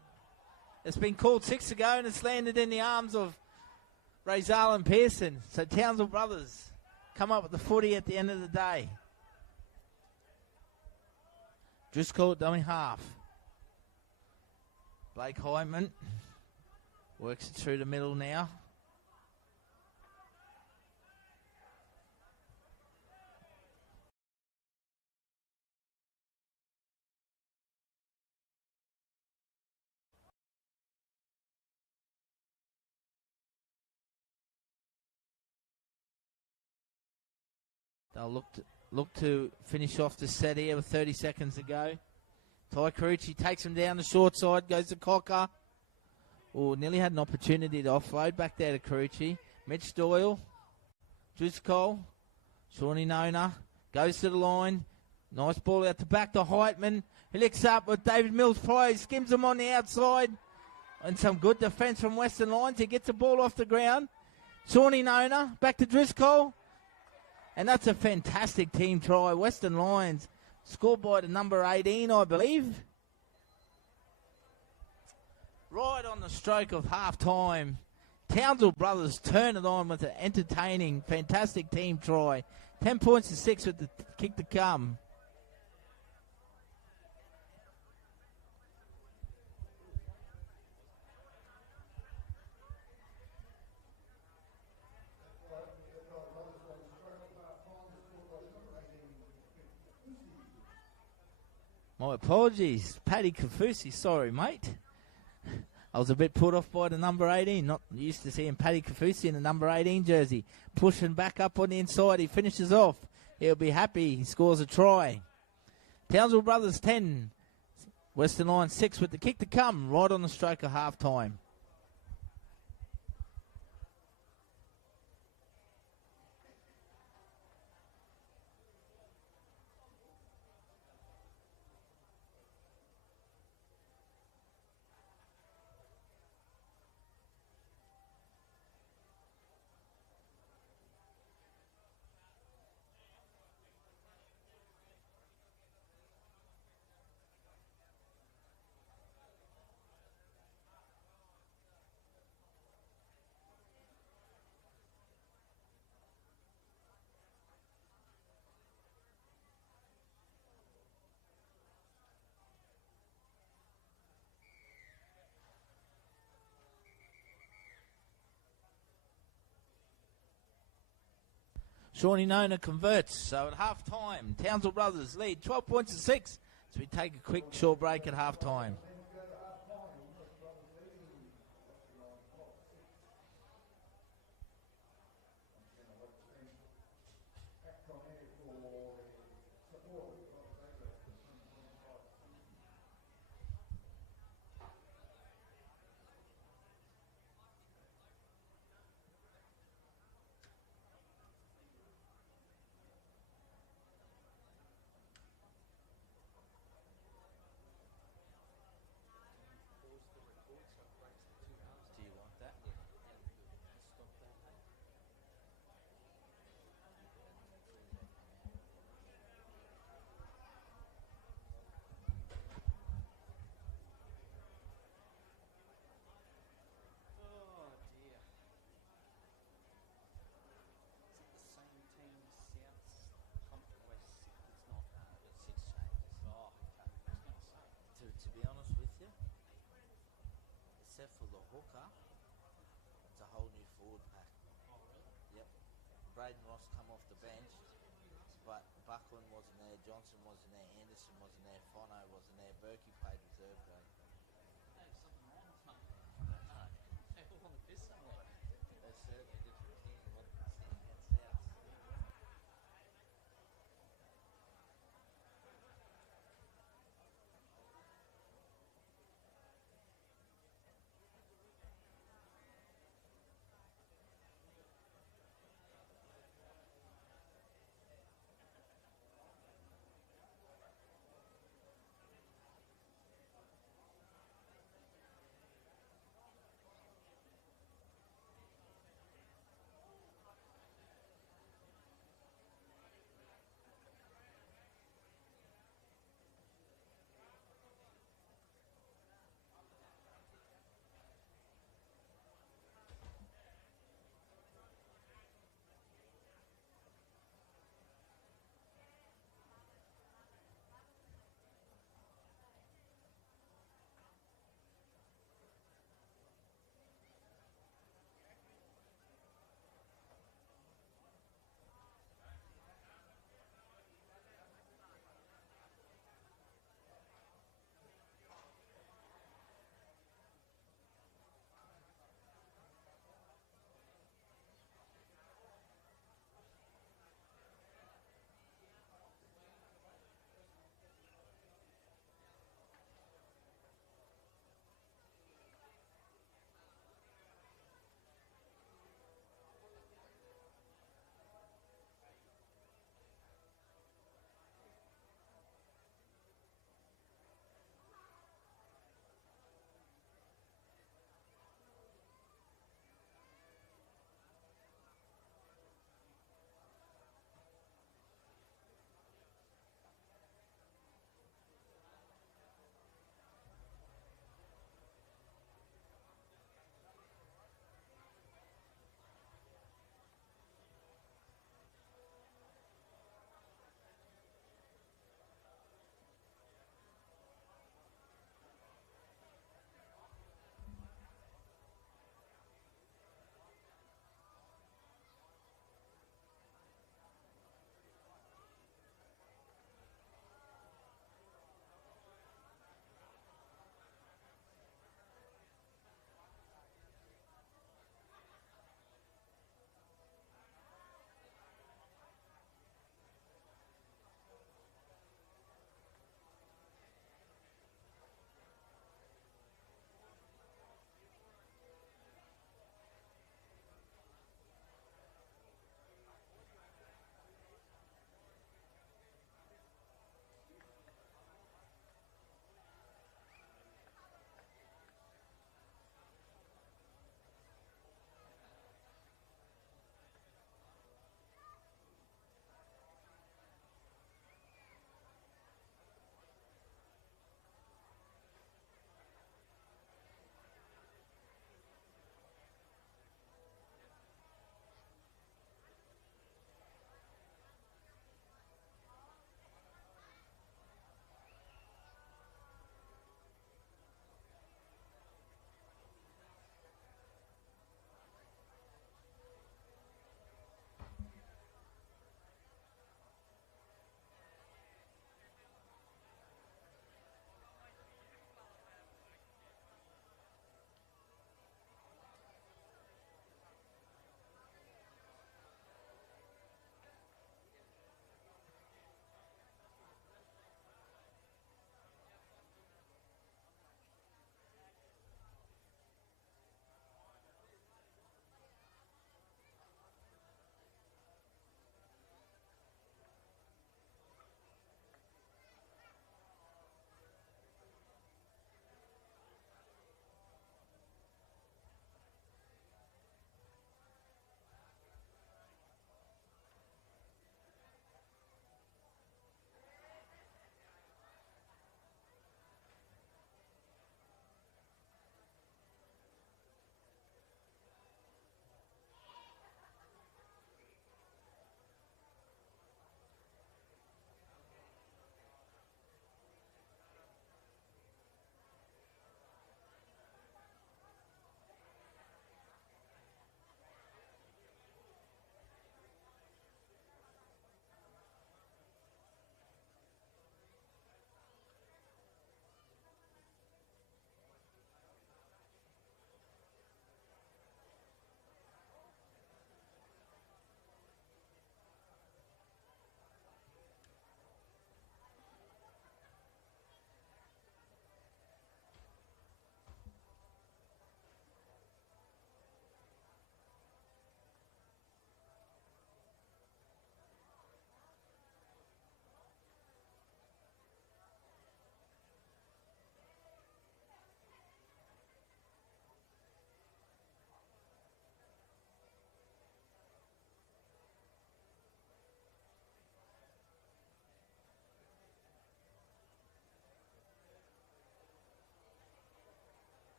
It's been called 6 ago and it's landed in the arms of Razal and Pearson. So Townsville brothers come up with the footy at the end of the day. Driscoll at dummy half. Blake Heitman works it through the middle now. They'll look to finish off the set here with 30 seconds to go. Ty Carucci takes him down the short side, goes to Cocker. Oh, nearly had an opportunity to offload back there to Carucci. Mitch Doyle, Driscoll, Shawnee Nona, goes to the line. Nice ball out the back to Heitman. He licks up with David Mills Prize, skims him on the outside. And some good defence from Western Lions. He gets the ball off the ground. Shawnee Nona, back to Driscoll. And that's a fantastic team try. Western Lions scored by the number 18, I believe. Right on the stroke of half-time. Townsville brothers turn it on with an entertaining, fantastic team try. 10 points to 6 with the kick to come. My apologies, Paddy Kafusi. Sorry, mate. I was a bit put off by the number 18. Not used to seeing Paddy Kafusi in the number 18 jersey. Pushing back up on the inside. He finishes off. He'll be happy. He scores a try. Townsville Brothers 10. Western Lions 6 with the kick to come. Right on the stroke of half-time. Shawnee Nona converts. So at half-time, Townsville Brothers lead 12 points to 6. So we take a quick short break at half-time. To be honest with you, except for the hooker, it's a whole new forward pack. Oh, really? Yep. Braden Ross come off the bench, but Buckland wasn't there, Johnson wasn't there, Anderson wasn't there, Fono wasn't there, Berkey played reserve grade. Hey, something wrong with something. No. They all want to piss somewhere. They're certainly different teams than what they see against us.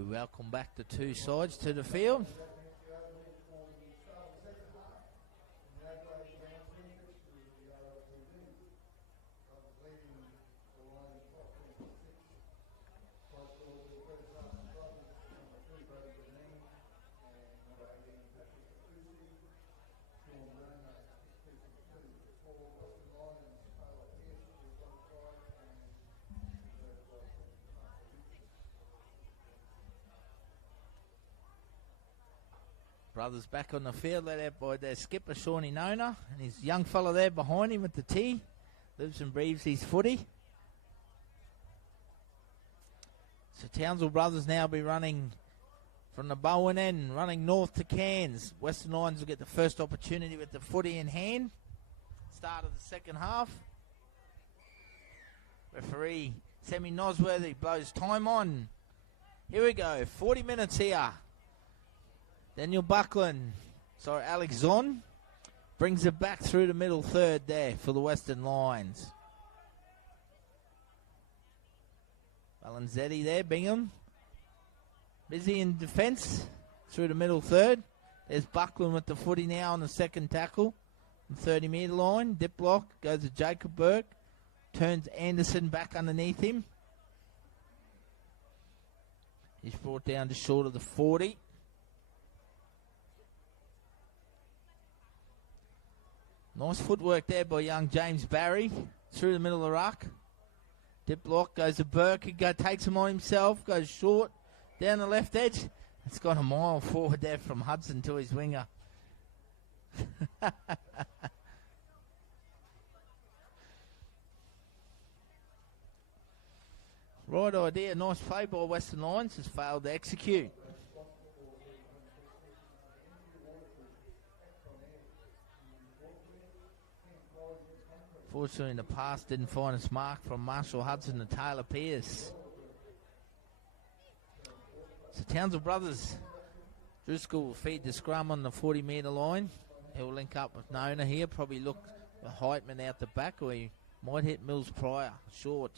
We welcome back the two sides to the field. Brothers back on the field, led out by their skipper, Shawnee Nona, and his young fella there behind him with the tee. Lives and breathes his footy. So Townsville Brothers now be running from the Bowen end, running north to Cairns. Western Lions will get the first opportunity with the footy in hand. Start of the second half. Referee Sammy Nosworthy blows time on. Here we go, 40 minutes here. Daniel Alex Zon brings it back through the middle third there for the Western Lions. Balanzetti there, Bingham. Busy in defence through the middle third. There's Buckland with the footy now on the second tackle. 30-metre line. Dip block goes to Jacob Burke. Turns Anderson back underneath him. He's brought down to short of the 40. Nice footwork there by young James Barry through the middle of the ruck. Dip block goes to Burke. He takes him on himself. Goes short down the left edge. It's got a mile forward there from Hudson to his winger. Right idea. Nice play by Western Lions. Has failed to execute. Fortunately, in the past, didn't find its mark from Marshall Hudson to Taylor Pierce. So Townsville Brothers, Driscoll will feed the scrum on the 40-metre line. He'll link up with Nona here. Probably look for Heitman out the back, or he might hit Mills Pryor short.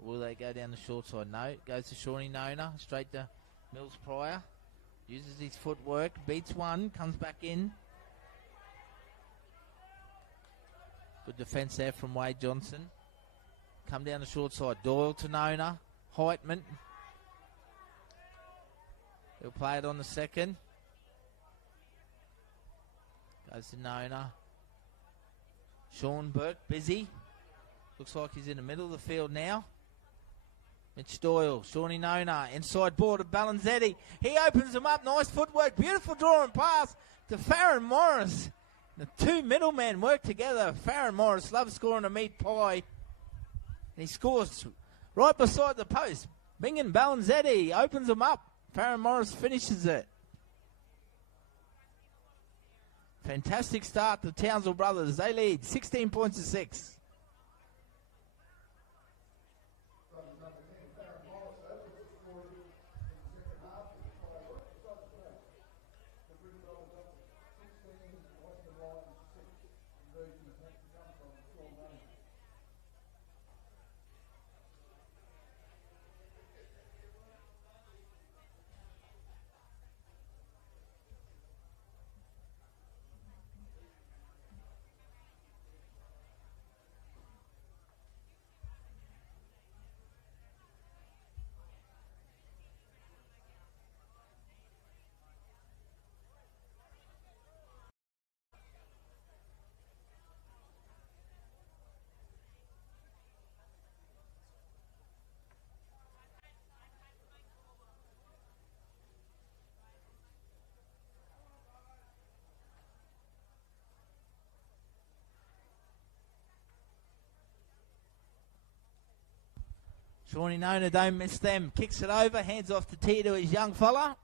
Will they go down the short side? No. Goes to Shawnee Nona, straight to Mills Pryor. Uses his footwork, beats one, comes back in. Good defence there from Wade Johnson. Come down the short side. Doyle to Nona. Heitman. He'll play it on the second. Goes to Nona. Sean Burke, busy. Looks like he's in the middle of the field now. Mitch Doyle, Shawnee Nona, inside board of Balanzetti. He opens them up. Nice footwork. Beautiful drawing pass to Farron Morris. The two middlemen work together. Farron Morris loves scoring a meat pie. And he scores right beside the post. Bingham Balanzetti opens them up. Farron Morris finishes it. Fantastic start to Townsville Brothers. They lead 16 points to 6. Shawnee Nona don't miss them. Kicks it over, hands off the tee to his young fella.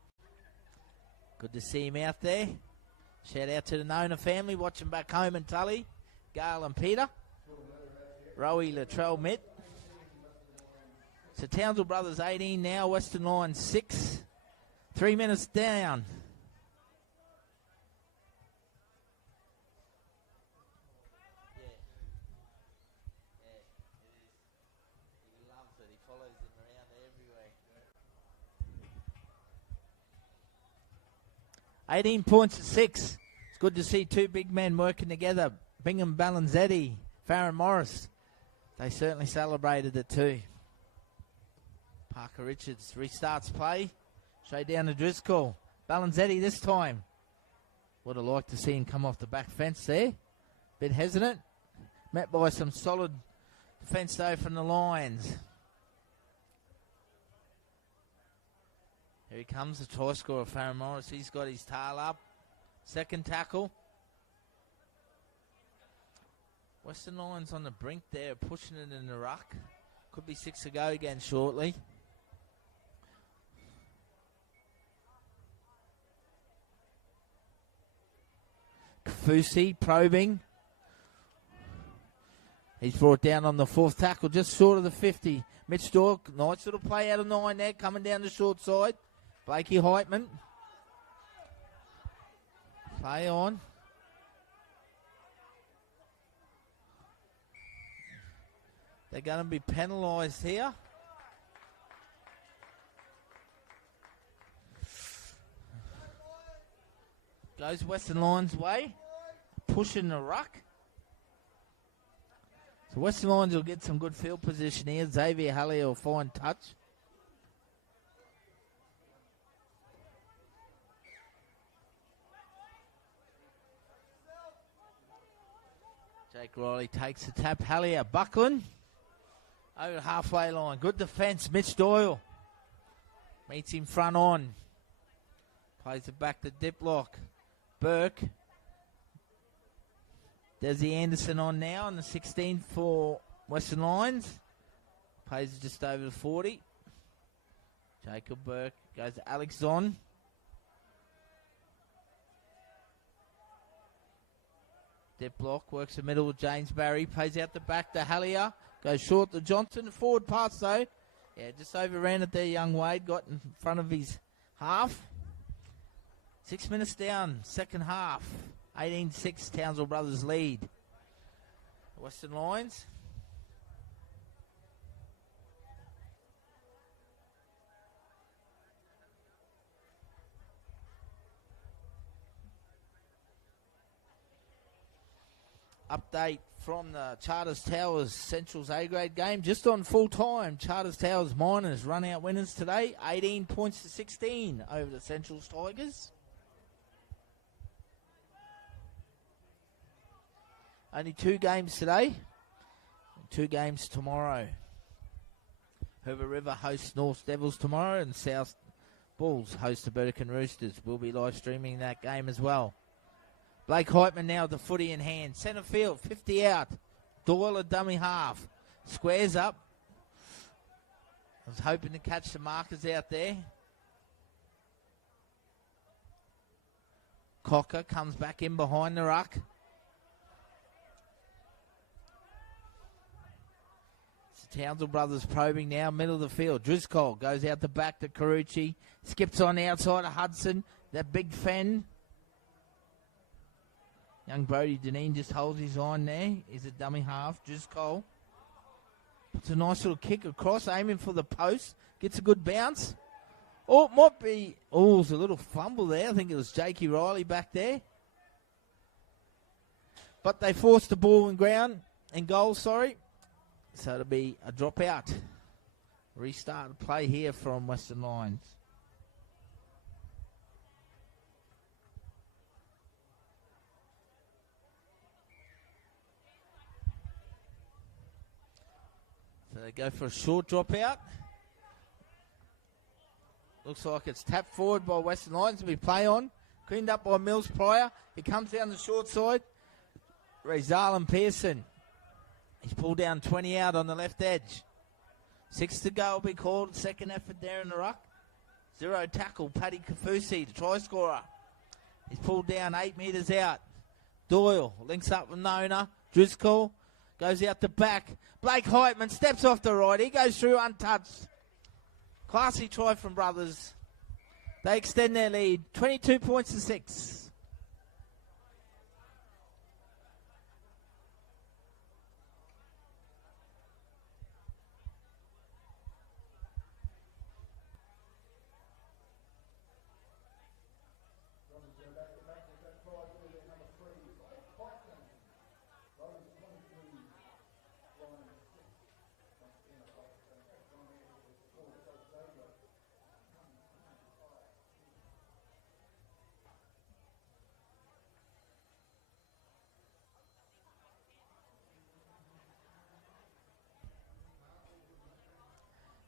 Good to see him out there. Shout out to the Nona family watching back home in Tully. Gail and Peter. Rowie, Latrell, Mitt. So Townsville Brothers 18 now, Western Lions 6. 3 minutes down. 18 points to 6. It's good to see two big men working together. Bingham Balanzetti, Farron Morris. They certainly celebrated it too. Parker Richards restarts play. Straight down to Driscoll. Balanzetti this time. Would have liked to see him come off the back fence there. Bit hesitant. Met by some solid defence though from the Lions. Here he comes, the try scorer, Farron Morris. He's got his tail up. Second tackle. Western Lions on the brink there, pushing it in the ruck. Could be 6 to go again shortly. Kafusi probing. He's brought down on the fourth tackle, just short of the 50. Mitch Doyle, nice little play out of 9 there, coming down the short side. Blakey Heitman. Play on. They're going to be penalised here. Goes Western Lions' way. Pushing the ruck. So Western Lions will get some good field position here. Xavier Halley will find touch. Jake Riley takes the tap. Hallier, Buckland. Over the halfway line. Good defence. Mitch Doyle. Meets him front on. Plays it back to Diplock. Burke. Desi Anderson on now on the 16th for Western Lions. Plays it just over the 40. Jacob Burke goes to Alex Zon. Diplock works the middle with James Barry. Plays out the back to Hallier. Goes short to Johnson. Forward pass though. Yeah, just overran it there, young Wade. Got in front of his half. 6 minutes down, second half. 18-6, Townsville Brothers lead. Western Lions. Update from the Charters Towers Central's A-grade game. Just on full time, Charters Towers Miners run out winners today. 18 points to 16 over the Central's Tigers. Only 2 games today. 2 games tomorrow. Herbert River hosts North Devils tomorrow, and South Bulls host the Burdekin Roosters. We'll be live streaming that game as well. Blake Heitman now with the footy in hand. Centre field, 50 out. Doyle a dummy half. Squares up. I was hoping to catch the markers out there. Cocker comes back in behind the ruck. Townsville Brothers probing now, middle of the field. Driscoll goes out the back to Carucci. Skips on the outside of Hudson. That big Fen. Young Brody Deneen just holds his line there. He's a dummy half. Driscoll puts a nice little kick across, aiming for the post. Gets a good bounce. Oh, it might be... Oh, there's a little fumble there. I think it was Jakey Riley back there. But they forced the ball in goal, sorry. So it'll be a dropout. Restart the play here from Western Lions. So they go for a short dropout. Looks like it's tapped forward by Western Lions to be play on. Cleaned up by Mills Pryor. He comes down the short side. Rizal Pearson. He's pulled down 20 out on the left edge. 6 to go will be called. Second effort there in the ruck. 0 tackle. Paddy Kafusi, the try scorer. He's pulled down 8 metres out. Doyle links up with Nona. Driscoll goes out the back. Blake Heitman steps off the right. He goes through untouched. Classy try from Brothers. They extend their lead. 22 points to 6.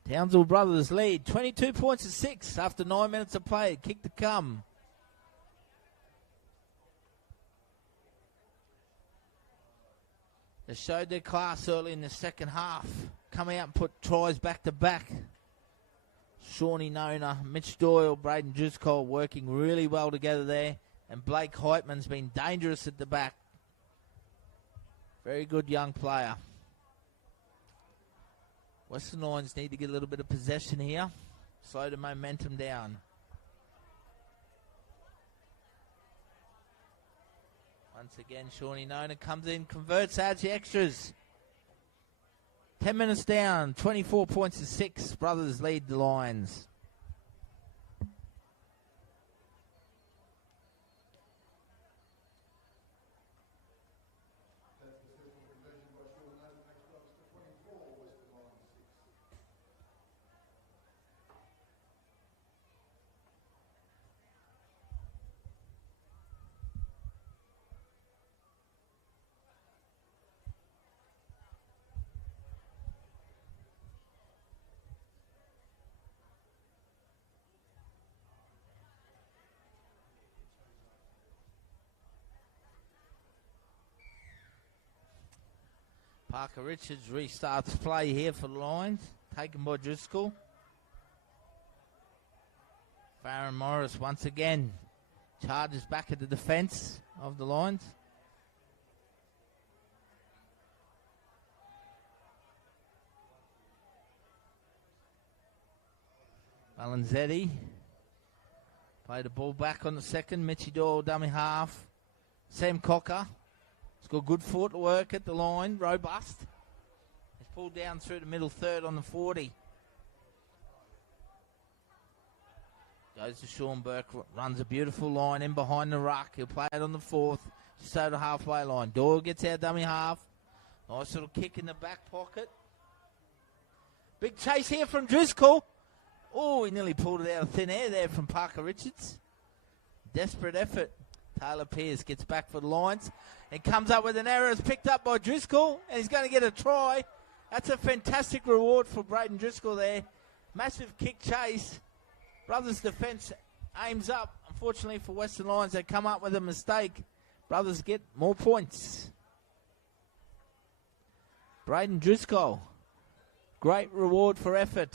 Townsville Brothers lead 22 points to 6 after 9 minutes of play. Kick to come. They showed their class early in the second half. Coming out and put tries back to back. Shawnee Nona, Mitch Doyle, Braden Driscoll working really well together there. And Blake Heitman's been dangerous at the back. Very good young player. Western Lions need to get a little bit of possession here. Slow the momentum down. Once again, Shawnee Nona comes in, converts, adds the extras. 10 minutes down, 24 points to 6. Brothers lead the Lions. Parker Richards restarts play here for the Lions, taken by Driscoll. Farron Morris once again charges back at the defence of the Lions. Valenzetti played the ball back on the second. Mitchie Doyle, dummy half. Sam Cocker. He's got good footwork at the line, robust. He's pulled down through the middle third on the 40. Goes to Sean Burke, runs a beautiful line in behind the ruck. He'll play it on the fourth, just over the halfway line. Doyle gets out dummy half. Nice little kick in the back pocket. Big chase here from Driscoll. Oh, he nearly pulled it out of thin air there from Parker Richards. Desperate effort. Taylor Pierce gets back for the Lions and comes up with an error. It's picked up by Driscoll, and he's going to get a try. That's a fantastic reward for Braden Driscoll there. Massive kick chase. Brothers' defence aims up. Unfortunately for Western Lions, they come up with a mistake. Brothers get more points. Braden Driscoll. Great reward for effort.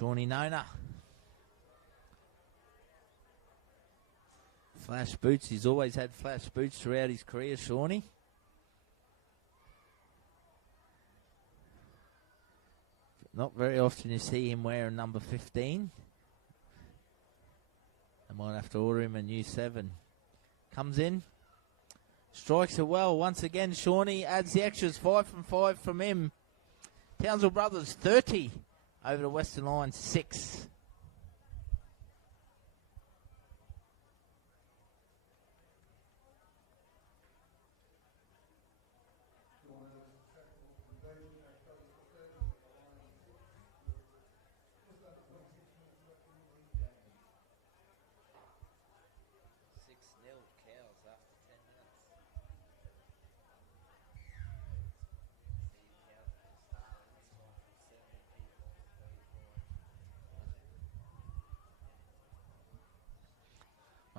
Shawnee Nona. Flash boots. He's always had flash boots throughout his career, Shawnee. Not very often you see him wearing number 15. I might have to order him a new 7. Comes in. Strikes it well. Once again, Shawnee adds the extras. 5 from 5 from him. Townsville Brothers 30 over the Western Lions 6.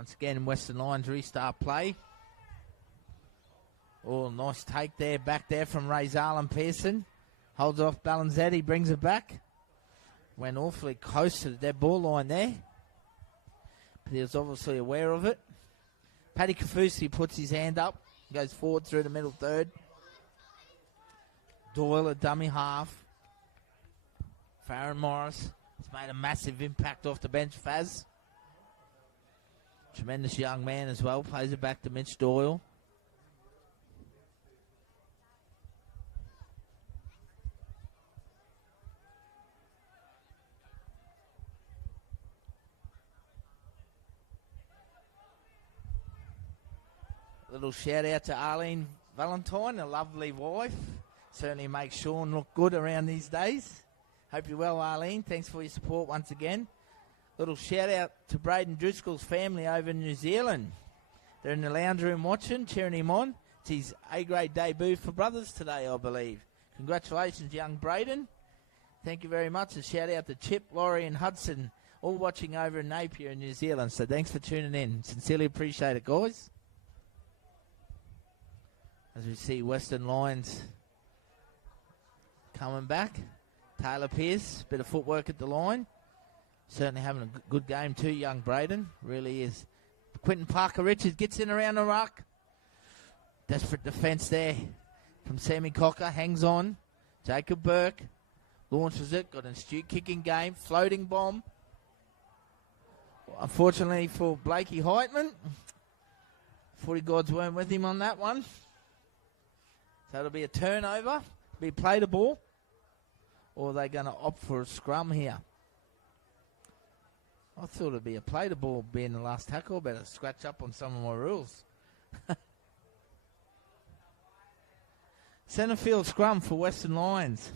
Once again, Western Lions restart play. Oh, nice take there, back there from Ray Zarlin Pearson. Holds off Balanzetti, brings it back. Went awfully close to the dead ball line there. But he was obviously aware of it. Paddy Kafusi puts his hand up, goes forward through the middle third. Doyle a dummy half. Farron Morris has made a massive impact off the bench, Faz. Tremendous young man as well, plays it back to Mitch Doyle. Little shout out to Arlene Valentine, a lovely wife. Certainly makes Sean look good around these days. Hope you're well, Arlene. Thanks for your support once again. Little shout out to Braden Driscoll's family over in New Zealand. They're in the lounge room watching, cheering him on. It's his A-grade debut for brothers today, I believe. Congratulations, young Braden. Thank you very much. A shout out to Chip, Laurie and Hudson, all watching over in Napier in New Zealand. So thanks for tuning in. Sincerely appreciate it, guys. As we see Western Lions coming back. Taylor Pierce, bit of footwork at the line. Certainly having a good game too, young Braden. Really is. Quentin Parker-Richards gets in around the ruck. Desperate defence there from Sammy Cocker. Hangs on. Jacob Burke launches it. Got an astute kicking game. Floating bomb. Unfortunately for Blakey Heitman, 40 gods weren't with him on that one. So it'll be a turnover, be play the ball, or are they going to opt for a scrum here? I thought it'd be a play the ball being the last tackle. Better scratch up on some of my rules. Centre field scrum for Western Lions.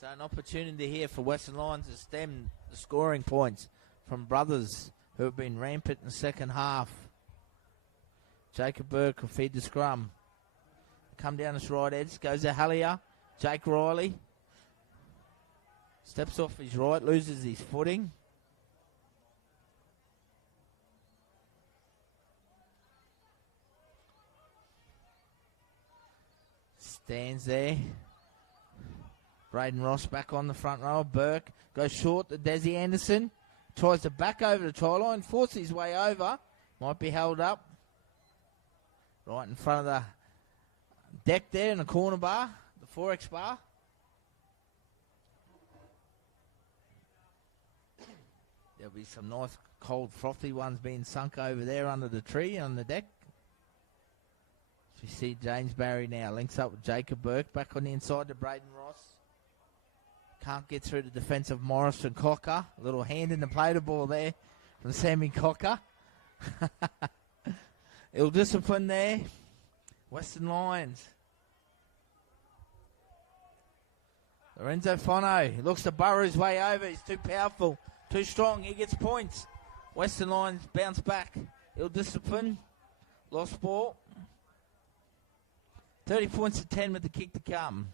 So an opportunity here for Western Lions to stem the scoring points from brothers who have been rampant in the second half. Jacob Burke will feed the scrum. Come down this right edge. Goes to Hallier. Jake Riley. Steps off his right. Loses his footing. Stands there. Braden Ross back on the front row. Burke goes short to Desi Anderson. Tries to back over the try line, forces his way over. Might be held up. Right in front of the deck there in the corner bar, the 4X bar. There'll be some nice cold frothy ones being sunk over there under the tree on the deck. You see James Barry now links up with Jacob Burke back on the inside to Braden Ross. Can't get through the defence of Morris and Cocker. A little hand in the play the ball there from Sammy Cocker. Ill discipline there. Western Lions. Lorenzo Fono. He looks to burrow his way over. He's too powerful. Too strong. He gets points. Western Lions bounce back. Ill discipline. Lost ball. 30 points to 10 with the kick to come.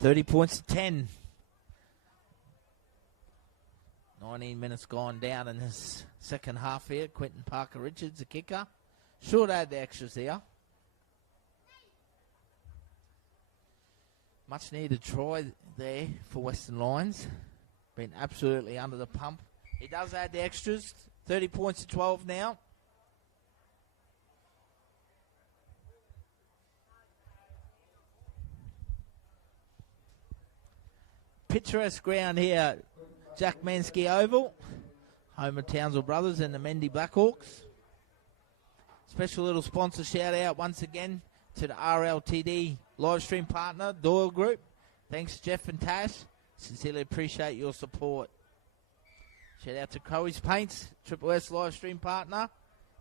$30 points to 10. 19 minutes gone down in this second half here. Quentin Parker-Richards, the kicker. Should add the extras here. Much needed try there for Western Lions. Been absolutely under the pump He does add the extras. 30 points to 12 now. Picturesque ground here, Jack Mansky Oval, home of Townsville Brothers and the Mendy Blackhawks. Special little sponsor shout out once again to the RLTD live stream partner, Doyle Group. Thanks, Jeff and Tash. Sincerely appreciate your support. Shout out to Crowie's Paints, Triple S live stream partner,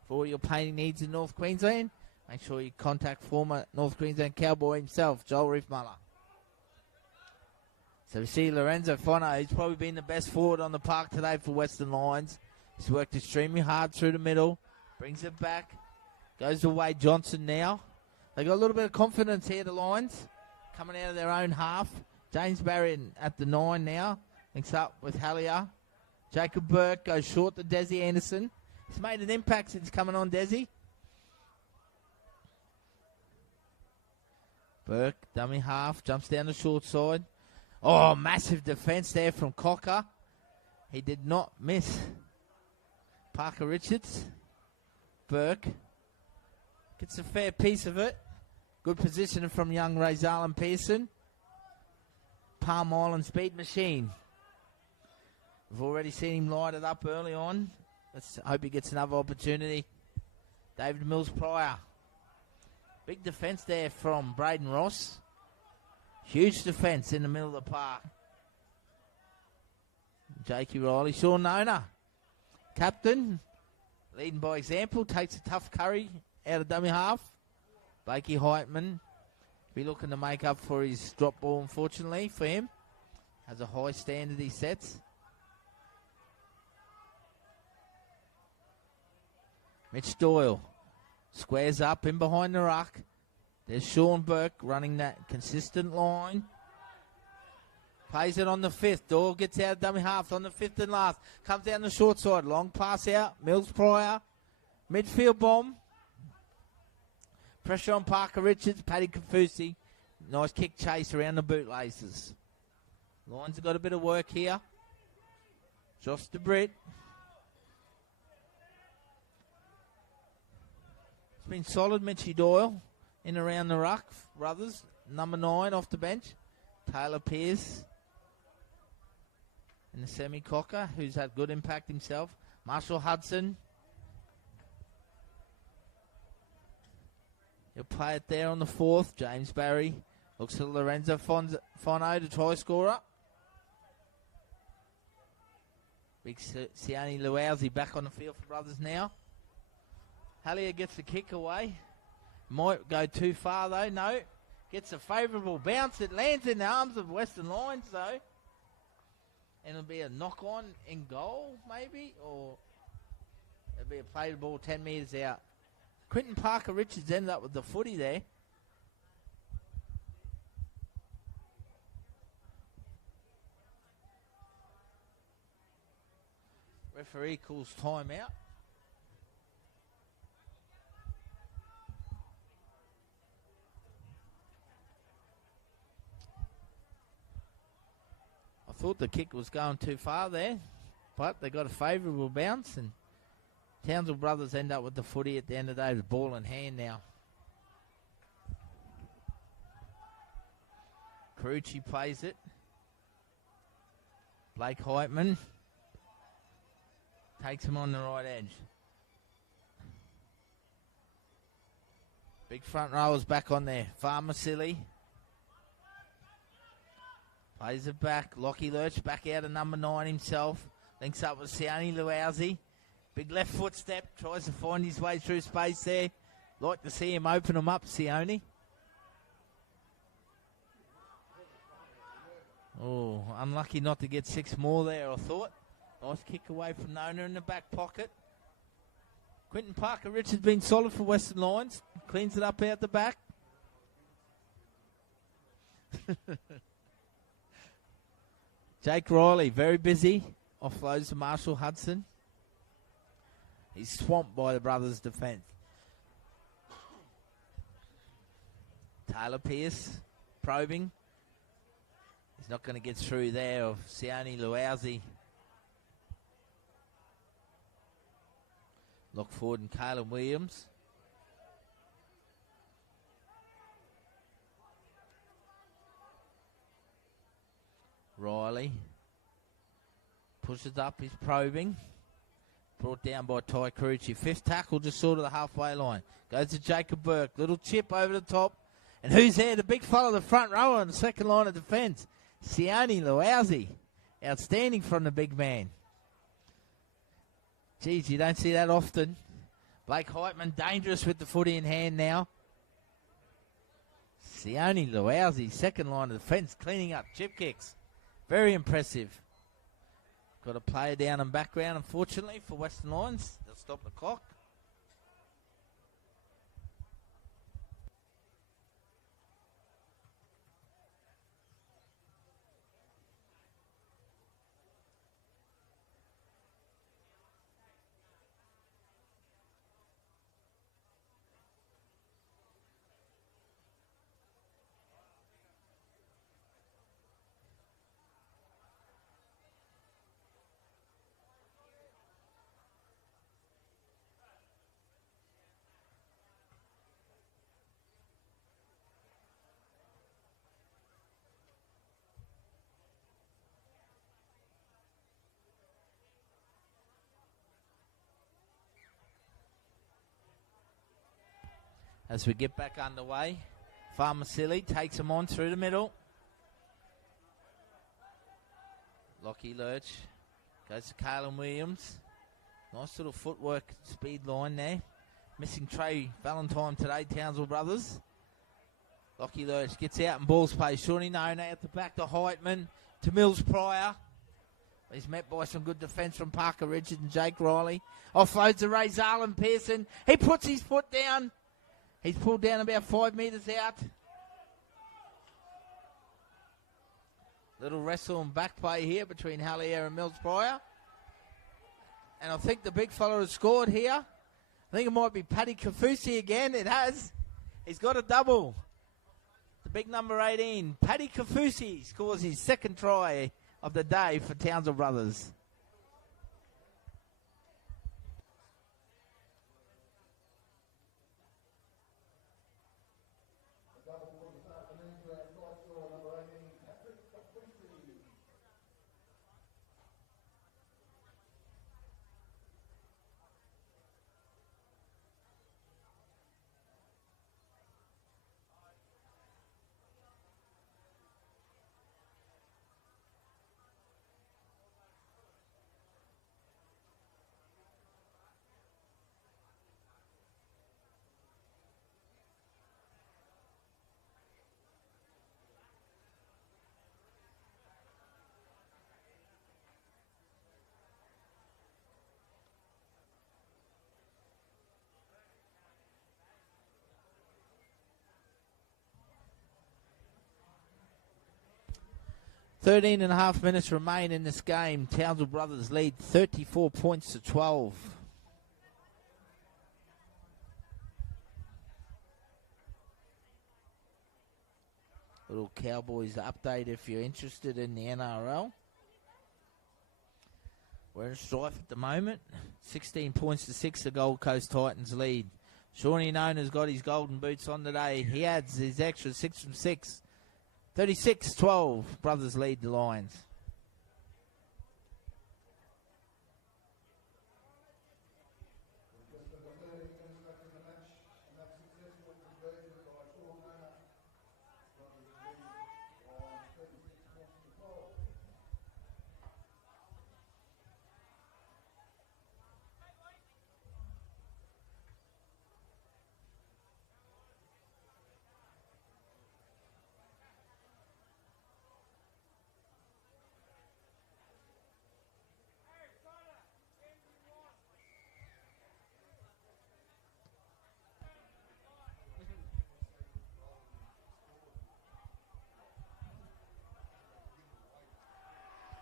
for all your painting needs in North Queensland. Make sure you contact former North Queensland Cowboy himself, Joel Riefmuller. So we see Lorenzo Fono. He's probably been the best forward on the park today for Western Lions. He's worked extremely hard through the middle. Brings it back. Goes away Johnson now. They got a little bit of confidence here, the Lions. Coming out of their own half. James Barry at the 9 now. Links up with Hallier. Jacob Burke goes short to Desi Anderson. He's made an impact since coming on, Desi. Burke, dummy half. Jumps down the short side. Oh, massive defense there from Cocker. He did not miss. Parker Richards. Burke. Gets a fair piece of it. Good positioning from young Ray-Zalem Pearson. Palm Island speed machine. We've already seen him light it up early on. Let's hope he gets another opportunity. David Mills-Pryor. Big defense there from Braden Ross. Huge defense in the middle of the park. Jakey Riley. Sean Nona, captain, leading by example, takes a tough curry out of dummy half. Blakey Heitman be looking to make up for his drop ball, unfortunately, for him. Has a high standard he sets. Mitch Doyle squares up in behind the ruck. There's Sean Burke running that consistent line. Plays it on the 5th. Doyle gets out of dummy half on the 5th and last. Comes down the short side. Long pass out. Mills Pryor. Midfield bomb. Pressure on Parker Richards. Paddy Kafusi. Nice kick chase around the bootlaces. Lions have got a bit of work here. Josh DeBritt. It's been solid, Mitchie Doyle. In around the ruck, brothers. Number 9 off the bench. Taylor Pierce. And the semi-cocker, who's had good impact himself. Marshall Hudson. He'll play it there on the 4th. James Barry. Looks at Lorenzo Fono, the try scorer. Big Sione Luausi back on the field for brothers now. Hallier gets the kick away. Might go too far, though. No. Gets a favourable bounce. It lands in the arms of Western Lions, though. And it'll be a knock-on in goal, maybe? Or it'll be a played ball 10 metres out. Quinton Parker Richards ended up with the footy there. Referee calls time out. Thought the kick was going too far there, but they got a favourable bounce, and Townsville Brothers end up with the footy at the end of the day with ball in hand now. Carucci plays it. Blake Heitman takes him on the right edge. Big front rowers back on there. Farmer Silly. Plays it back. Lockie Lurch back out of number 9 himself. Links up with Sione Luausi. Big left foot step. Tries to find his way through space there. Like to see him open them up, Sione. Oh, unlucky not to get 6 more there, I thought. Nice kick away from Nona in the back pocket. Quinton Parker Richards been solid for Western Lions. Cleans it up out the back. Jake Riley, very busy. Offloads to Marshall Hudson. He's swamped by the brothers' defence. Taylor Pierce, probing. He's not going to get through there of Sione Luausi. Look forward and Caleb Williams. Riley pushes up, he's probing. Brought down by Ty Carucci. Fifth tackle just short of the halfway line. Goes to Jacob Burke. Little chip over the top. And who's there? The big fellow, the front rower on the second line of defence. Sione Luausi. Outstanding from the big man. Geez, you don't see that often. Blake Heitman dangerous with the footy in hand now. Sione Luausi, second line of defence, cleaning up chip kicks. Very impressive. Got a player down in background, unfortunately, for Western Lions. They'll stop the clock. As we get back underway, Farmasili takes him on through the middle. Lockie Lurch goes to Kalen Williams. Nice little footwork, speed line there. Missing Trey Valentine today, Townsville brothers. Lockie Lurch gets out and balls play. Shawnee Nona at the back to Heitman, to Mills Pryor. He's met by some good defence from Parker Richard and Jake Riley. Offloads to Ray Zarlin Pearson. He puts his foot down. He's pulled down about 5 metres out. Little wrestle and back play here between Hallier and Mills Pryor. And I think the big fella has scored here. I think it might be Paddy Kafusi again. It has. He's got a double. The big number 18, Paddy Kafusi, scores his second try of the day for Townsville brothers. Thirteen and a half minutes remain in this game. Townsville brothers lead 34 points to 12. Little Cowboys update if you're interested in the NRL. We're in strife at the moment. 16 points to 6, the Gold Coast Titans lead. Shawnee Nona's got his golden boots on today. He adds his extra 6 from 6. 36-12, brothers lead the Lions.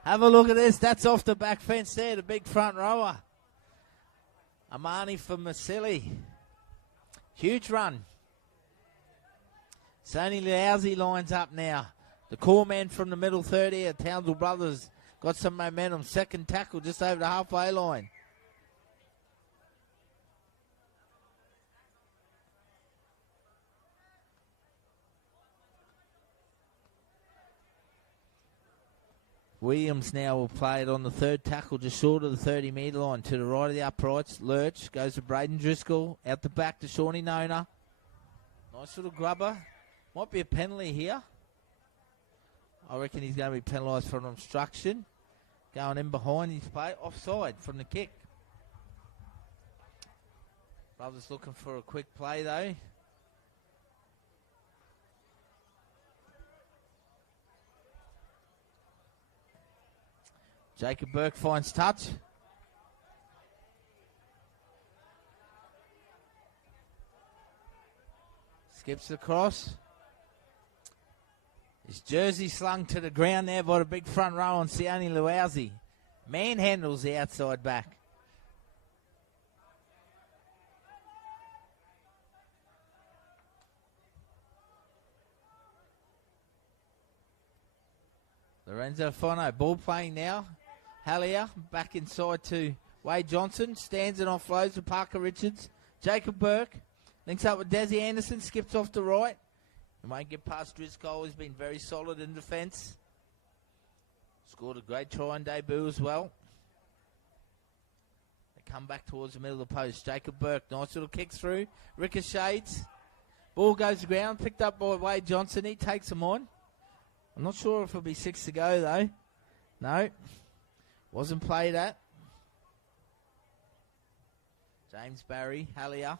Have a look at this. That's off the back fence there, the big front rower. Amani from Masili. Huge run. Sonny Liausi lines up now. The core man from the middle third here, Townsville brothers, got some momentum. Second tackle just over the halfway line. Williams now will play it on the third tackle, just short of the 30-metre line. To the right of the uprights. Lurch goes to Braden Driscoll. Out the back to Shawnee Nona. Nice little grubber. Might be a penalty here. I reckon he's going to be penalised for an obstruction. Going in behind his play. Offside from the kick. Brothers looking for a quick play though. Jacob Burke finds touch. Skips across. His jersey slung to the ground there by the big front row on Sione Luausi. Manhandles the outside back. Lorenzo Fono, ball playing now. Hallier back inside to Wade Johnson. Stands and offloads to Parker Richards. Jacob Burke links up with Desi Anderson. Skips off the right. He won't get past Driscoll. He's been very solid in defence. Scored a great try and debut as well. They come back towards the middle of the post. Jacob Burke, nice little kick through. Ricochets. Ball goes to ground. Picked up by Wade Johnson. He takes him on. I'm not sure if it'll be 6 to go though. No. Wasn't played at. James Barry, Hallier.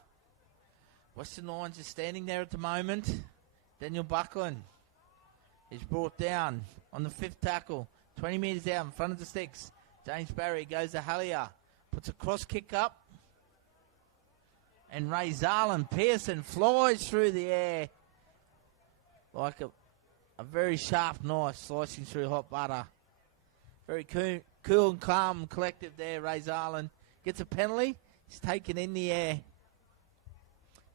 Western Lions is standing there at the moment. Daniel Buckland is brought down on the 5th tackle. 20 metres out in front of the sticks. James Barry goes to Hallier. Puts a cross kick up. And Ray Zarlin Pearson flies through the air like a very sharp knife slicing through hot butter. Very cool and calm and collective there. Ray Zarlin gets a penalty. He's taken in the air.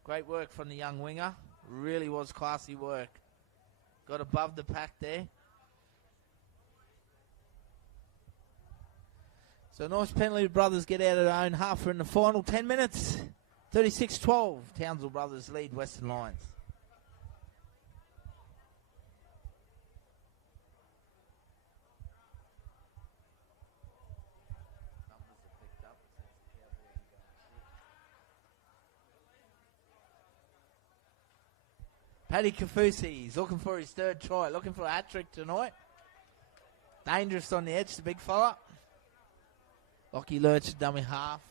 Great work from the young winger. Really was classy work. Got above the pack there. So nice penalty. Brothers get out of their own half in the final 10 minutes. 36-12. Townsville Brothers lead Western Lions. Paddy Kafusi, he's looking for his 3rd try, looking for a hat-trick tonight. Dangerous on the edge, the big fella. Lockie Lurch, dummy half.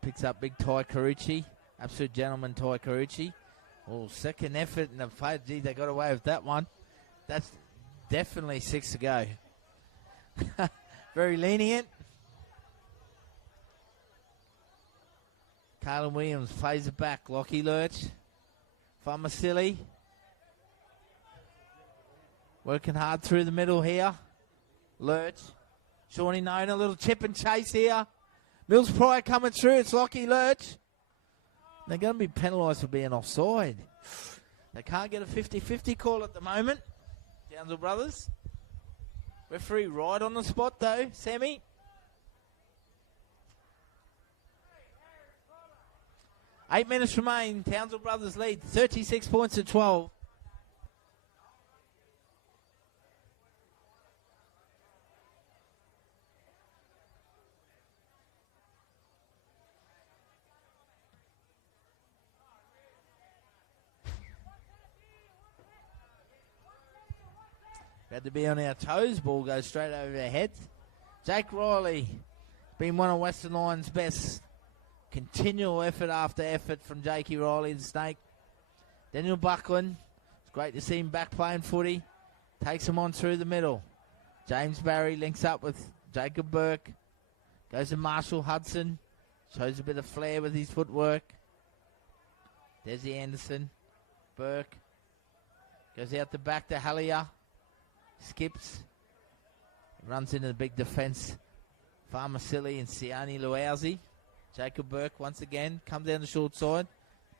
Picks up big Ty Carucci, absolute gentleman Ty Carucci. Oh, second effort in the play. Gee, they got away with that one. That's definitely 6 to go. Very lenient. Carlin Williams plays it back. Lockie Lurch. Famasili. Working hard through the middle here. Lurch. Shawnee Nona, a little chip and chase here. Mills Pryor coming through. It's Lockie Lurch. They're going to be penalised for being offside. They can't get a 50-50 call at the moment. Townsville Brothers. Referee right on the spot though. Sammy. 8 minutes remain. Townsville Brothers lead 36 points to 12. Had to be on our toes. Ball goes straight over their heads. Jake Riley, been one of Western Lions' best. Continual effort after effort from Jakey Riley, the Snake. Daniel Buckland. It's great to see him back playing footy. Takes him on through the middle. James Barry links up with Jacob Burke. Goes to Marshall Hudson. Shows a bit of flair with his footwork. Desi Anderson. Burke. Goes out the back to Hallier. Skips. Runs into the big defence. Farmasili and Sione Luausi. Jacob Burke once again comes down the short side.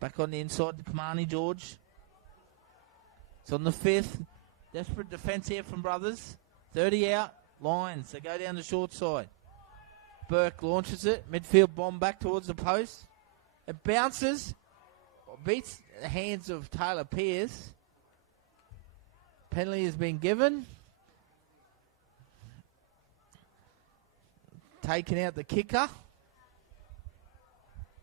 Back on the inside to Kamani George. It's on the 5th. Desperate defence here from Brothers. 30 out. Lions. They go down the short side. Burke launches it. Midfield bomb back towards the post. It bounces. Beats the hands of Taylor Pierce. Penalty has been given. Taken out the kicker.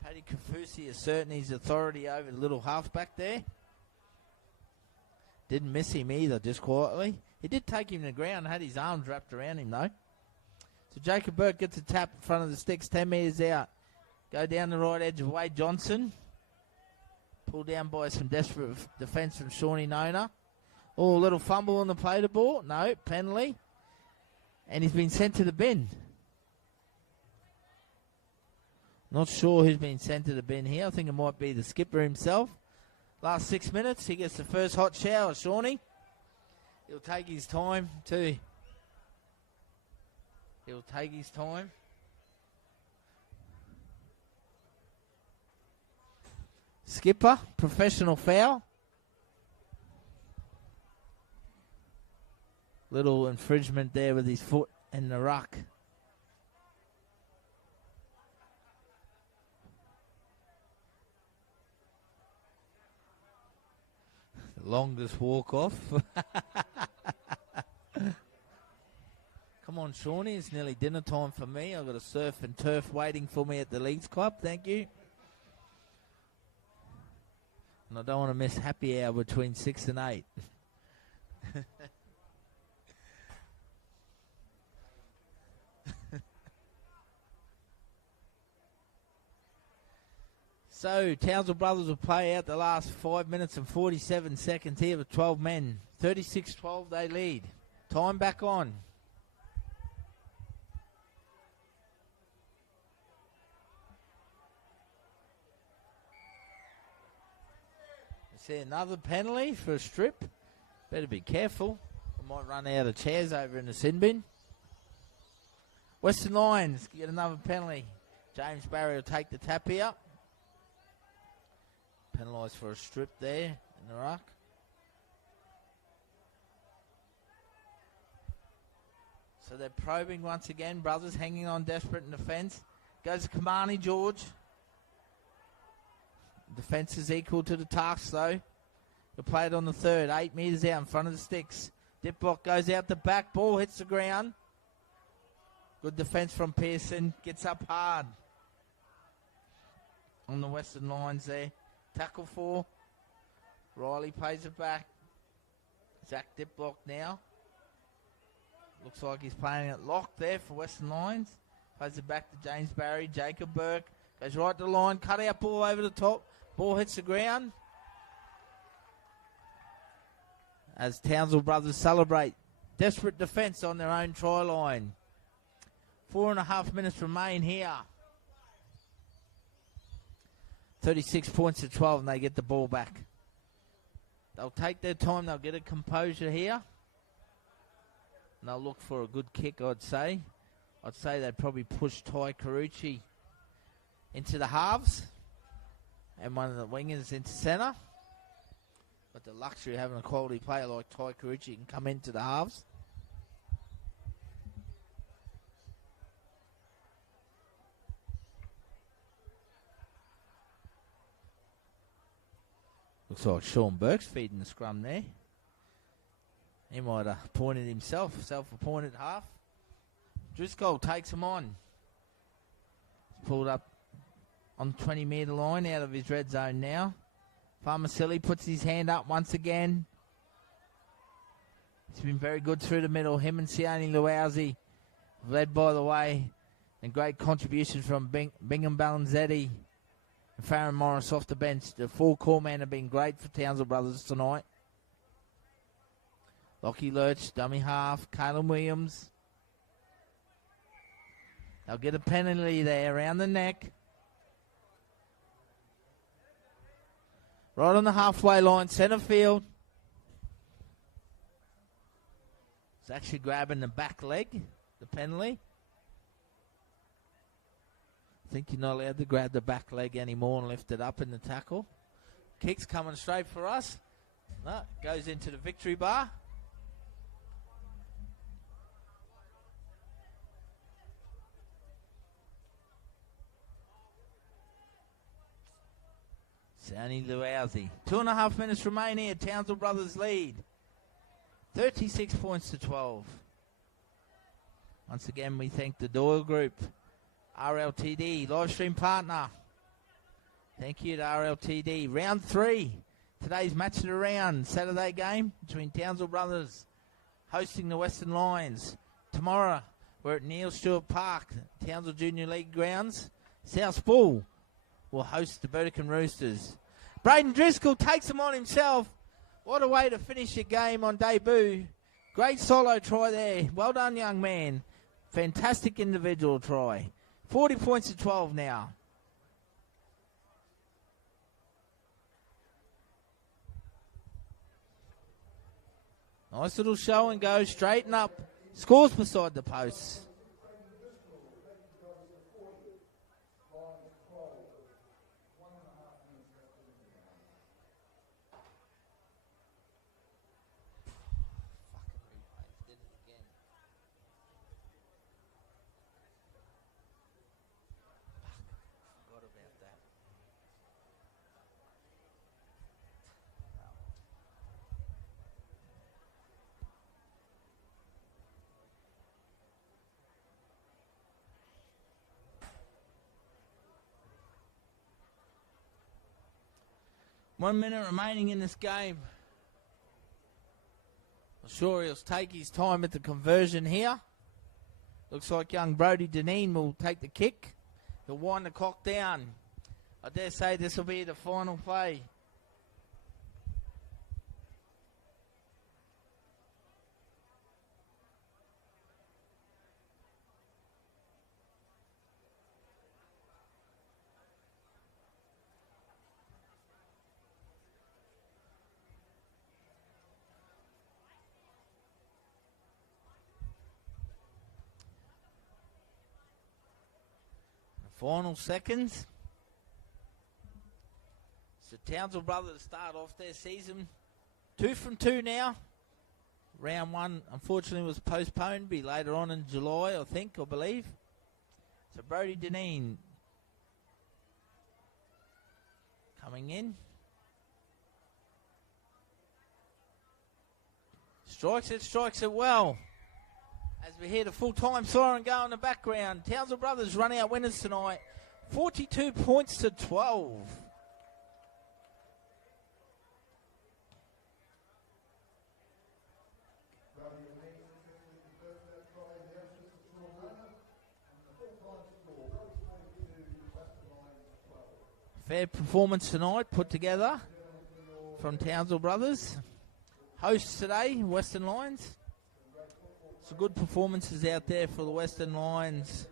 Paddy Kafusi asserting his authority over the little halfback there. Didn't miss him either, just quietly. He did take him to the ground, had his arms wrapped around him though. So Jacob Burke gets a tap in front of the sticks, 10 metres out. Go down the right edge of Wade Johnson. Pulled down by some desperate defence from Shawnee Nona. Oh, a little fumble on the play to ball. No, penalty. And he's been sent to the bin. Not sure who's been sent to the bin here. I think it might be the skipper himself. Last 6 minutes, he gets the first hot shower, Shawnee. He'll take his time too. He'll take his time. Skipper, professional foul. Little infringement there with his foot in the ruck. Longest walk off. Come on, Shawnee. It's nearly dinner time for me. I've got a surf and turf waiting for me at the Leagues Club. Thank you. And I don't want to miss happy hour between 6 and 8. So, Townsville Brothers will play out the last 5 minutes and 47 seconds here with 12 men. 36-12 they lead. Time back on. See another penalty for a strip. Better be careful. I might run out of chairs over in the sin bin. Western Lions get another penalty. James Barry will take the tap here. Penalised for a strip there in the ruck. So they're probing once again. Brothers hanging on desperate in defence. Goes to Kamani George. Defence is equal to the task though. He'll play it on the third. 8 metres out in front of the sticks. Dip block goes out the back. Ball hits the ground. Good defence from Pearson. Gets up hard on the Western Lions there. Tackle 4. Riley pays it back. Zach Diplock now. Looks like he's playing it locked there for Western Lions. Plays it back to James Barry. Jacob Burke goes right to the line. Cut out ball over the top. Ball hits the ground. As Townsville Brothers celebrate. Desperate defence on their own try line. 4.5 minutes remain here. 36 points to 12 and they get the ball back. They'll take their time. They'll get a composure here. And they'll look for a good kick, I'd say. I'd say they'd probably push Ty Carucci into the halves. And one of the wingers into centre. But the luxury of having a quality player like Ty Carucci can come into the halves. Looks like Sean Burke's feeding the scrum there. He might have appointed himself, self-appointed half. Driscoll takes him on. He's pulled up on the 20-metre line out of his red zone now. Farmasilli puts his hand up once again. He's been very good through the middle. Him and Sione Luauzi led by the way. And great contributions from Bingham Balanzetti. Farron Morris off the bench. The 4 core men have been great for Townsville Brothers tonight. Lockie Lurch, dummy half, Caleb Williams. They'll get a penalty there around the neck. Right on the halfway line, centre field. It's actually grabbing the back leg, the penalty. I think you're not allowed to grab the back leg anymore and lift it up in the tackle. Kick's coming straight for us. No, goes into the victory bar. Sione Luauzi. 2.5 minutes remain here. Townsville Brothers lead. 36 points to 12. Once again, we thank the Doyle Group, RLTD, live stream partner. Thank you to RLTD. Round 3. Today's match of the round. Saturday game between Townsville Brothers hosting the Western Lions. Tomorrow, we're at Neil Stewart Park, Townsville Junior League grounds. South Bull will host the Burdekin Roosters. Braden Driscoll takes them on himself. What a way to finish your game on debut. Great solo try there. Well done, young man. Fantastic individual try. 40 points to 12 now. Nice little show and go. Straighten up. Scores beside the posts. One minute remaining in this game. I'm sure he'll take his time at the conversion here. Looks like young Brody Deneen will take the kick. He'll wind the clock down. I dare say this will be the final play. Final seconds. So Townsville Brothers start off their season 2 from 2 now. Round 1 unfortunately was postponed, be later on in July, I believe. So Brody Deneen coming in. Strikes it well. As we hear the full-time siren go in the background, Townsville Brothers running out winners tonight, 42 points to 12. Fair performance tonight put together from Townsville Brothers. Hosts today, Western Lions. Some good performances out there for the Western Lions.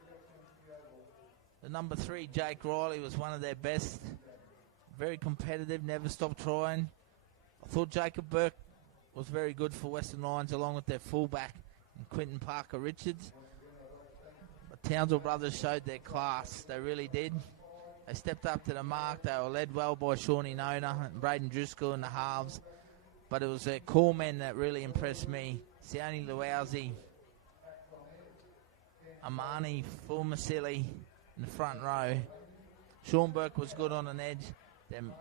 The number 3, Jake Riley, was one of their best. Very competitive, never stopped trying. I thought Jacob Burke was very good for Western Lions, along with their fullback, Quinton Parker Richards. But Townsville Brothers showed their class. They really did. They stepped up to the mark. They were led well by Shawnee Nona and Braden Driscoll in the halves. But it was their core men that really impressed me. Sione Luausi, Amani Fulmasili in the front row. Sean Burke was good on an edge. Then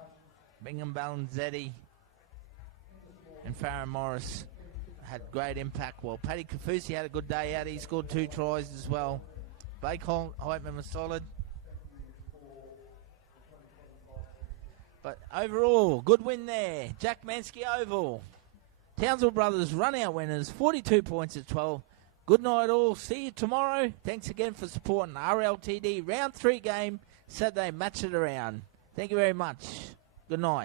Bingham Balanzetti and Farron Morris had great impact. Well, Paddy Kafusi had a good day out. He scored 2 tries as well. Blake Heitman was solid. But overall, good win there. Jack Mansky Oval. Townsville Brothers run out winners, 42 points at 12. Good night all. See you tomorrow. Thanks again for supporting RLTD Round 3 game, Saturday match it around. Thank you very much. Good night.